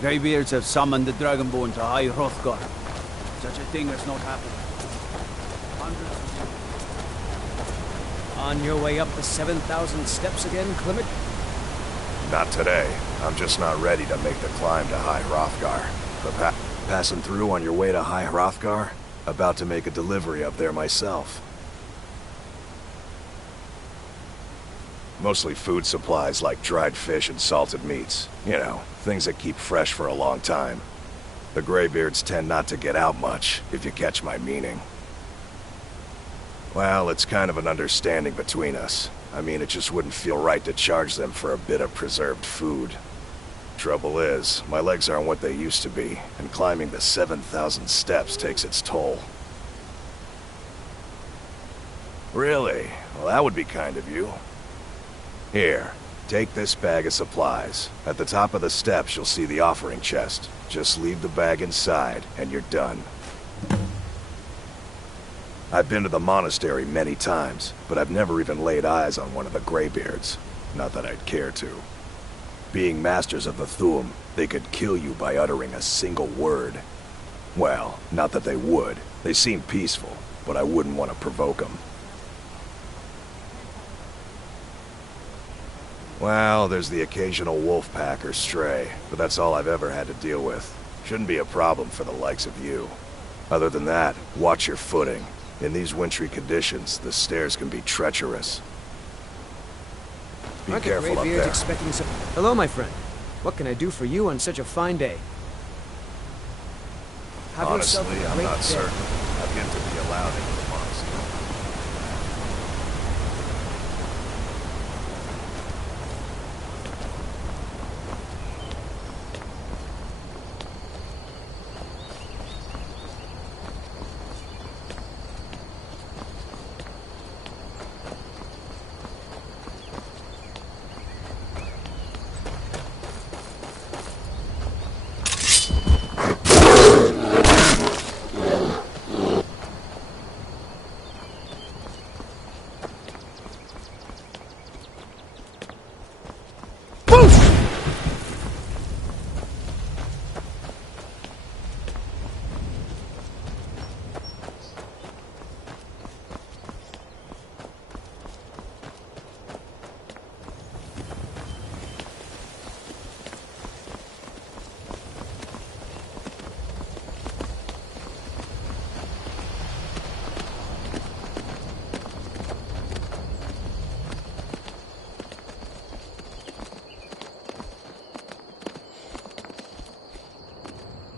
Greybeards have summoned the Dragonborn to High Hrothgar. Such a thing has not happened. On your way up the 7,000 steps again, Clement? Not today. I'm just not ready to make the climb to High Hrothgar. But passing through on your way to High Hrothgar? About to make a delivery up there myself. Mostly food supplies like dried fish and salted meats. You know, things that keep fresh for a long time. The Greybeards tend not to get out much, if you catch my meaning. Well, it's kind of an understanding between us. I mean, it just wouldn't feel right to charge them for a bit of preserved food. Trouble is, my legs aren't what they used to be, and climbing the 7,000 steps takes its toll. Really? Well, that would be kind of you. Here, take this bag of supplies. At the top of the steps, you'll see the offering chest. Just leave the bag inside, and you're done. I've been to the monastery many times, but I've never even laid eyes on one of the Greybeards. Not that I'd care to. Being masters of the Thu'um, they could kill you by uttering a single word. Well, not that they would. They seem peaceful, but I wouldn't want to provoke them. Well, there's the occasional wolf pack or stray, but that's all I've ever had to deal with. Shouldn't be a problem for the likes of you. Other than that, watch your footing. In these wintry conditions, the stairs can be treacherous. Be careful up there. Expecting some... Hello, my friend. What can I do for you on such a fine day? Honestly, I'm not certain. I've yet to be allowed into the monastery.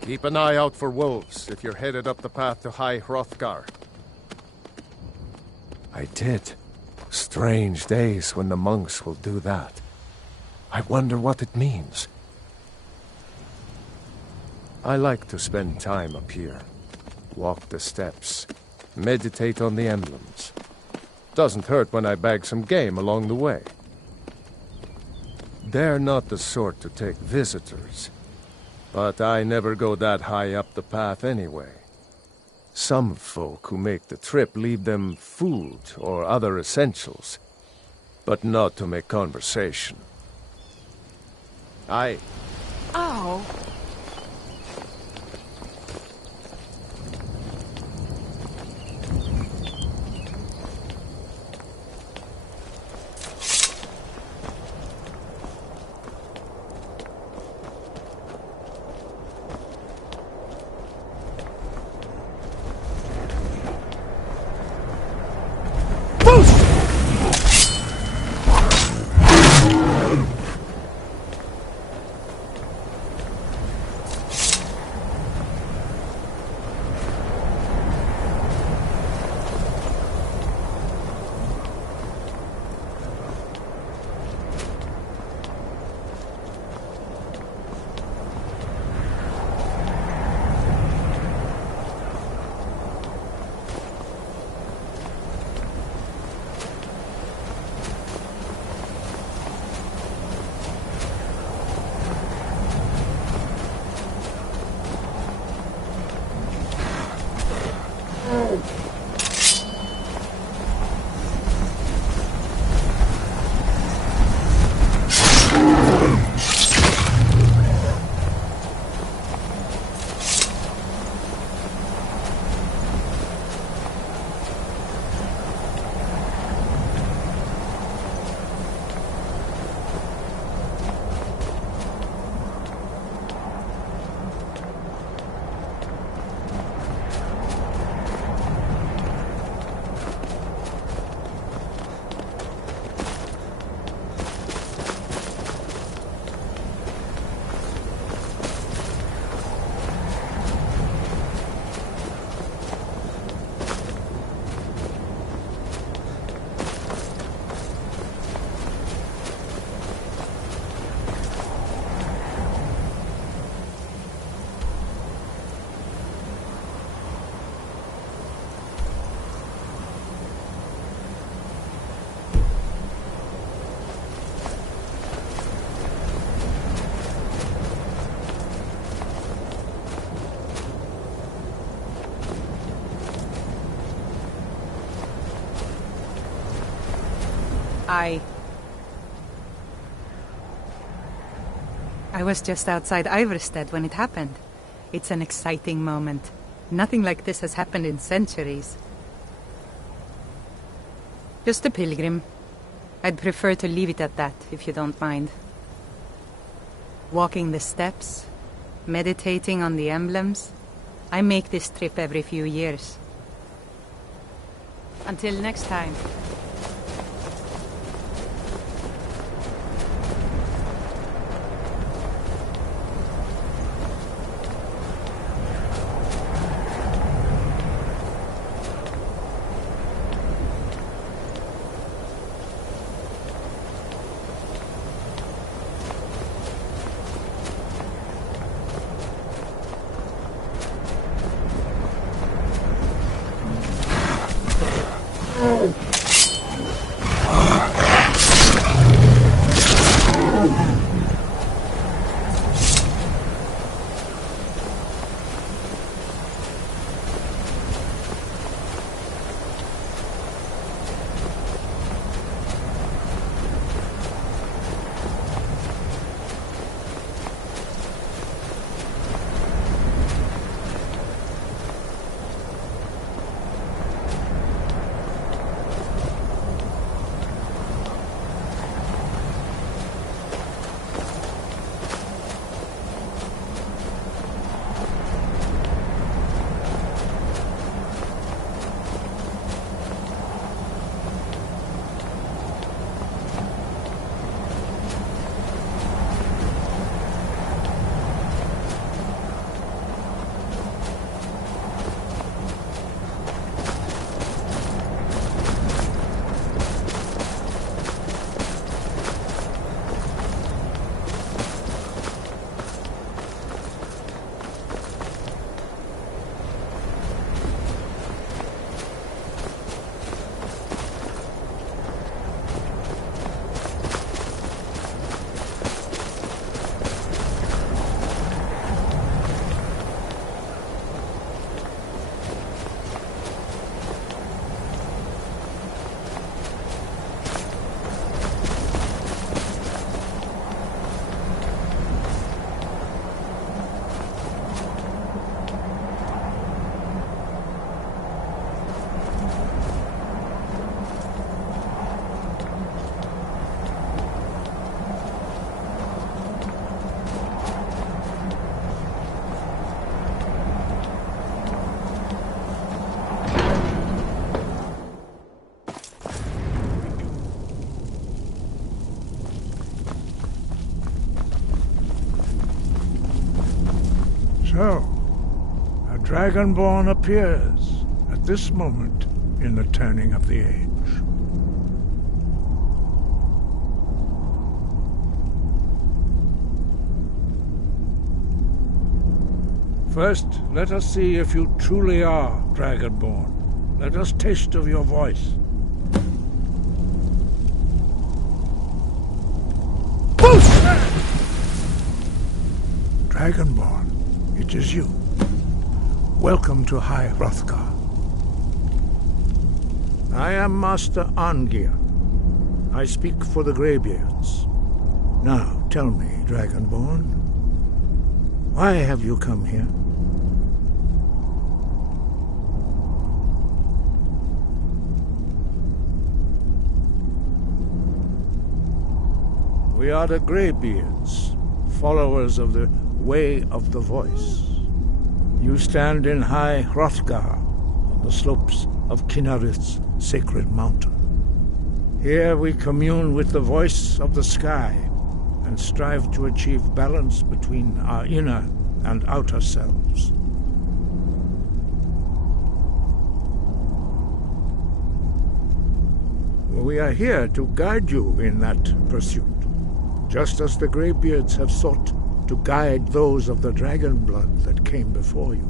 Keep an eye out for wolves if you're headed up the path to High Hrothgar. I did. Strange days when the monks will do that. I wonder what it means. I like to spend time up here. Walk the steps. Meditate on the emblems. Doesn't hurt when I bag some game along the way. They're not the sort to take visitors. But I never go that high up the path anyway. Some folk who make the trip leave them food or other essentials, but not to make conversation. Oh. I was just outside Iverstead when it happened. It's an exciting moment. Nothing like this has happened in centuries. Just a pilgrim. I'd prefer to leave it at that, if you don't mind. Walking the steps, meditating on the emblems. I make this trip every few years. Until next time. So, a Dragonborn appears at this moment in the turning of the age. First, let us see if you truly are Dragonborn. Let us taste of your voice. Dragonborn, it is you. Welcome to High Hrothgar. I am Master Arngir. I speak for the Greybeards. Now, tell me, Dragonborn, why have you come here? We are the Greybeards, followers of the Way of the Voice. You stand in High Hrothgar, on the slopes of Kinnarith's sacred mountain. Here we commune with the voice of the sky and strive to achieve balance between our inner and outer selves. We are here to guide you in that pursuit, just as the Greybeards have sought to guide those of the dragon blood that came before you.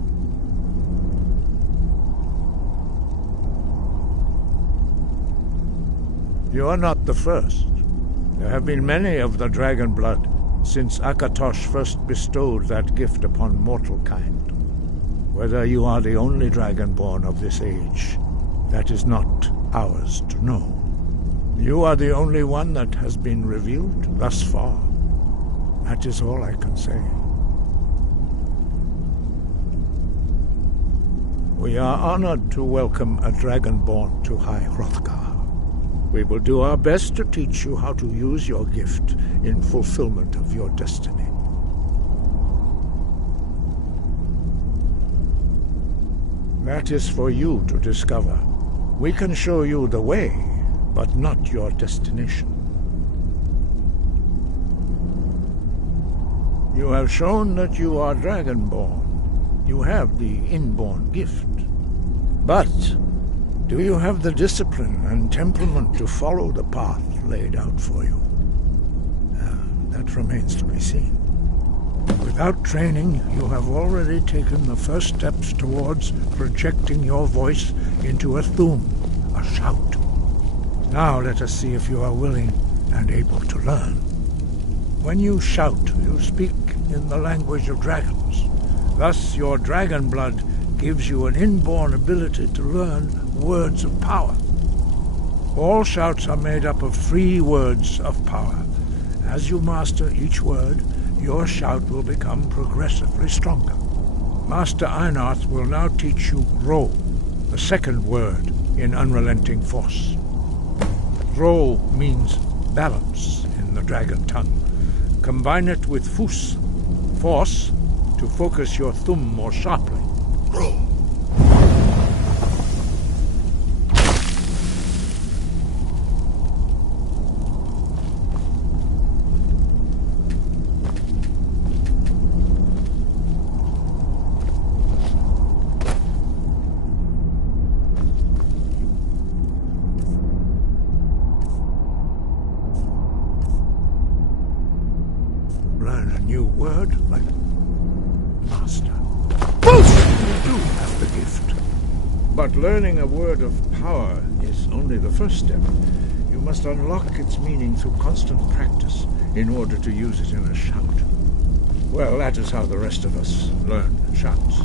You are not the first. There have been many of the dragon blood since Akatosh first bestowed that gift upon mortal kind. Whether you are the only dragonborn of this age, that is not ours to know. You are the only one that has been revealed thus far. That is all I can say. We are honored to welcome a dragonborn to High Hrothgar. We will do our best to teach you how to use your gift in fulfillment of your destiny. That is for you to discover. We can show you the way, but not your destination. You have shown that you are dragonborn. You have the inborn gift. But do you have the discipline and temperament to follow the path laid out for you? That remains to be seen. Without training, you have already taken the first steps towards projecting your voice into a thum, a shout. Now let us see if you are willing and able to learn. When you shout, you speak in the language of dragons. Thus, your dragon blood gives you an inborn ability to learn words of power. All shouts are made up of 3 words of power. As you master each word, your shout will become progressively stronger. Master Einarth will now teach you Ro, the second word in Unrelenting Force. Ro means balance in the dragon tongue. Combine it with Fus, force, to focus your thumb more sharply. Ro. Learn a new word like master. Boost! You do have the gift. But learning a word of power is only the first step. You must unlock its meaning through constant practice in order to use it in a shout. Well, that is how the rest of us learn shouts.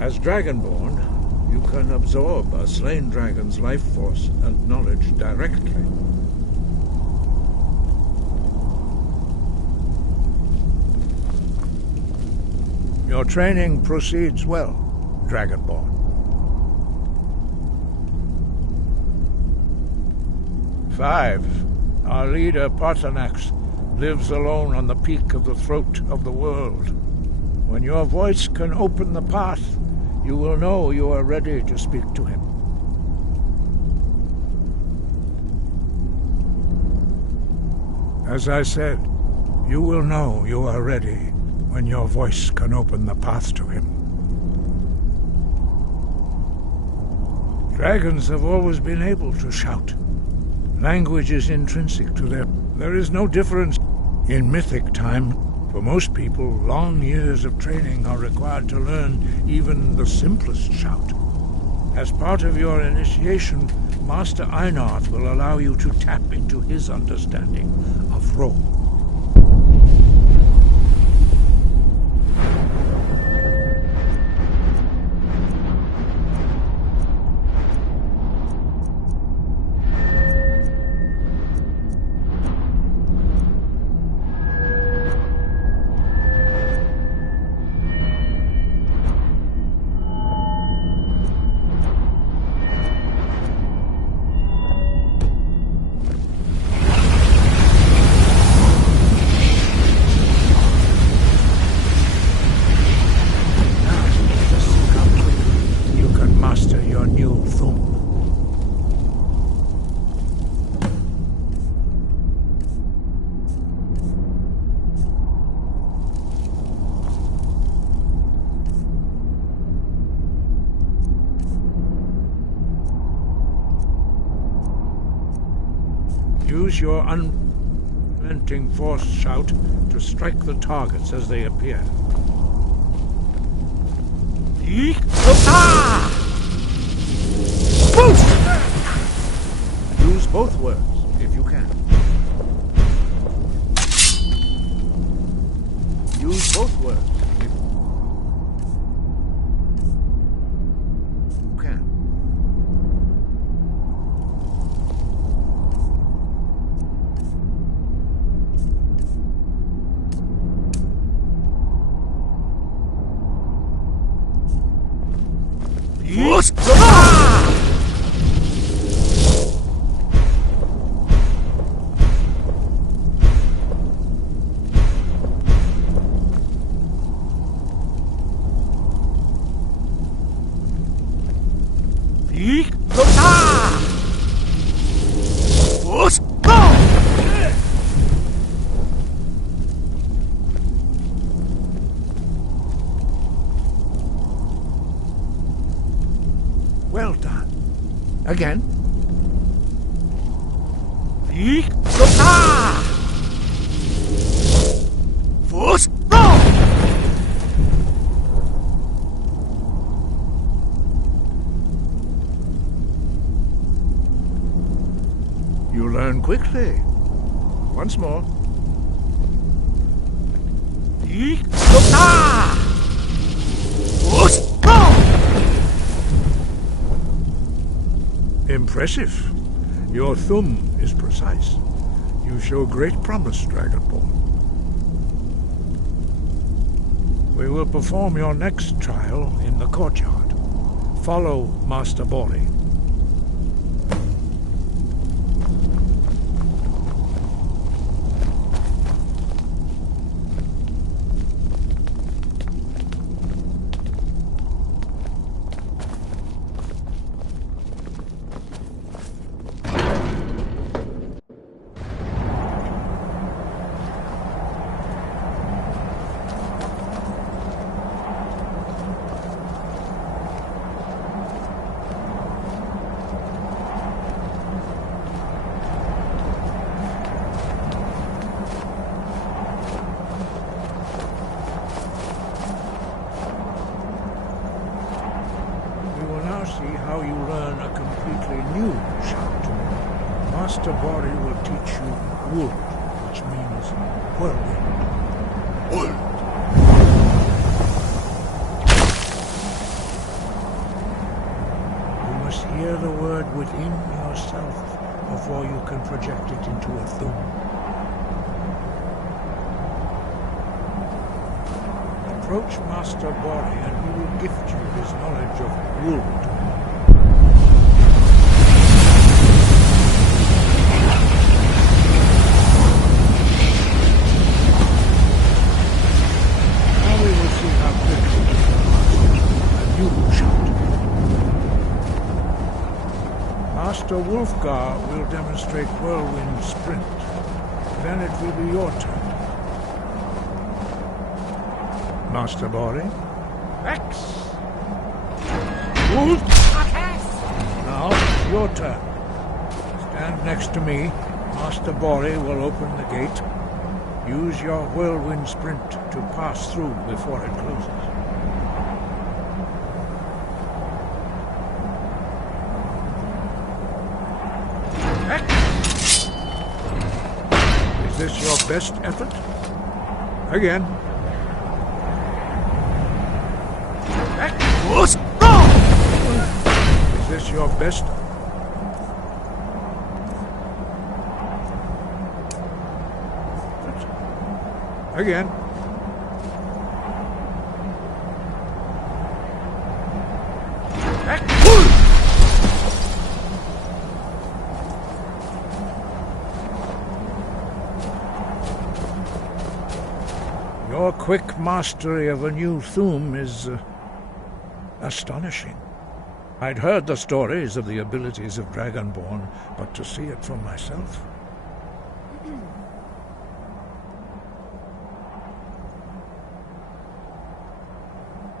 As Dragonborn, you can absorb a slain dragon's life force and knowledge directly. Your training proceeds well, Dragonborn. 5. Our leader, Parthenax, lives alone on the peak of the throat of the world. When your voice can open the path, you will know you are ready to speak to him. As I said, you will know you are ready when your voice can open the path to him. Dragons have always been able to shout. Language is intrinsic to them. There is no difference in mythic time. For most people, long years of training are required to learn even the simplest shout. As part of your initiation, Master Einarth will allow you to tap into his understanding of Ro. Use your unrelenting force shout to strike the targets as they appear. Eek! Ah! Boost! Use both words, if you can. Use both words. Well done. Again. You learn quickly. Once more. Impressive. Your thumb is precise. You show great promise, Dragonborn. We will perform your next trial in the courtyard. Follow Master Bori. See how you learn a completely new shout. Master Bori will teach you wood, which means whirlwind. Wood! You must hear the word within yourself before you can project it into a thum. Approach Master Bori and he will gift you his knowledge of wood. Now we will see how quickly you can master a new shout. Master Wolfgar will demonstrate whirlwind sprint. Then it will be your turn. Master Bori. X! Wolf! Now, your turn. Stand next to me. Master Bori will open the gate. Use your whirlwind sprint to pass through before it closes. X! Is this your best effort? Again. Is this your best? Again. Your quick mastery of a new thum is astonishing. I'd heard the stories of the abilities of Dragonborn, but to see it for myself...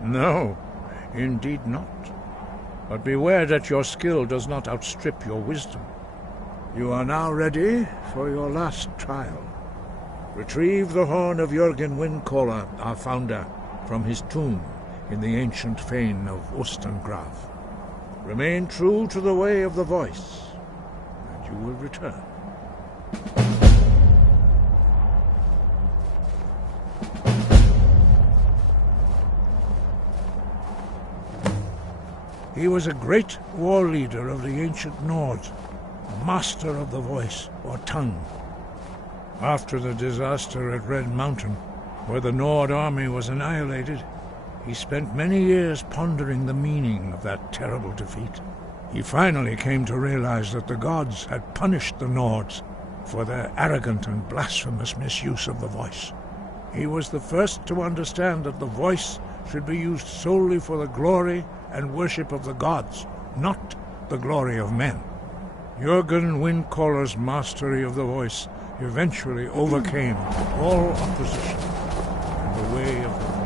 No, indeed not. But beware that your skill does not outstrip your wisdom. You are now ready for your last trial. Retrieve the horn of Jürgen Windcaller, our founder, from his tomb in the ancient fane of Ostengrav. Remain true to the way of the voice, and you will return. He was a great war leader of the ancient Nords, a master of the voice, or tongue. After the disaster at Red Mountain, where the Nord army was annihilated, He spent many years pondering the meaning of that terrible defeat. He finally came to realize that the gods had punished the Nords for their arrogant and blasphemous misuse of the voice. He was the first to understand that the voice should be used solely for the glory and worship of the gods, not the glory of men. Jürgen Windcaller's mastery of the voice eventually overcame all opposition in the way of the voice.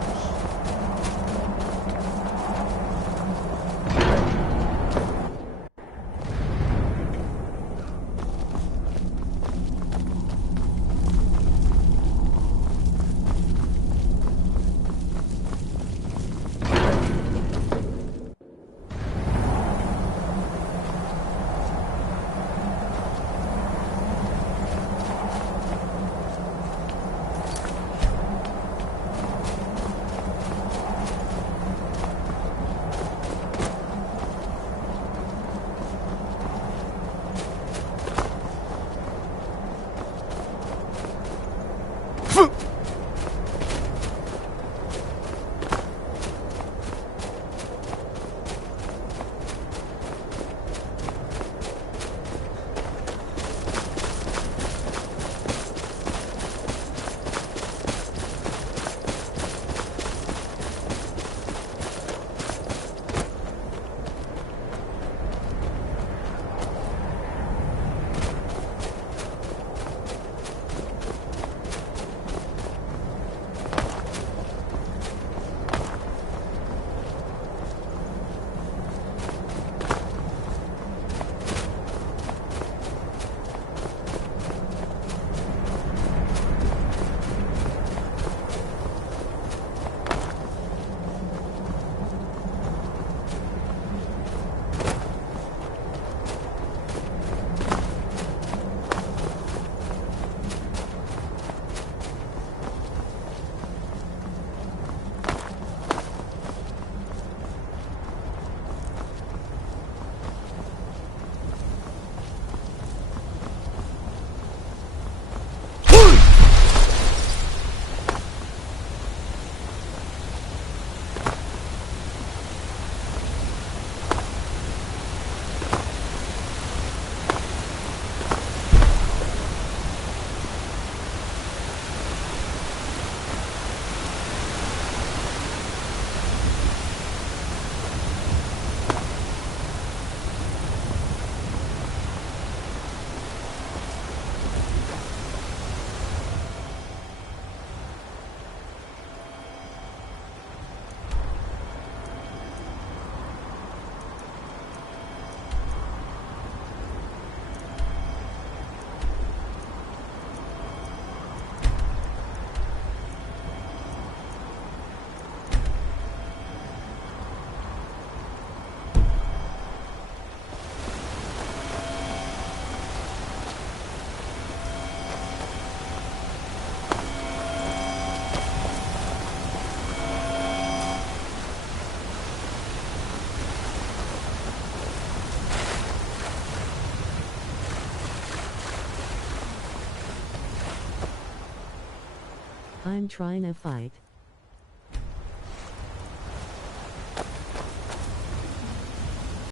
I'm trying to fight.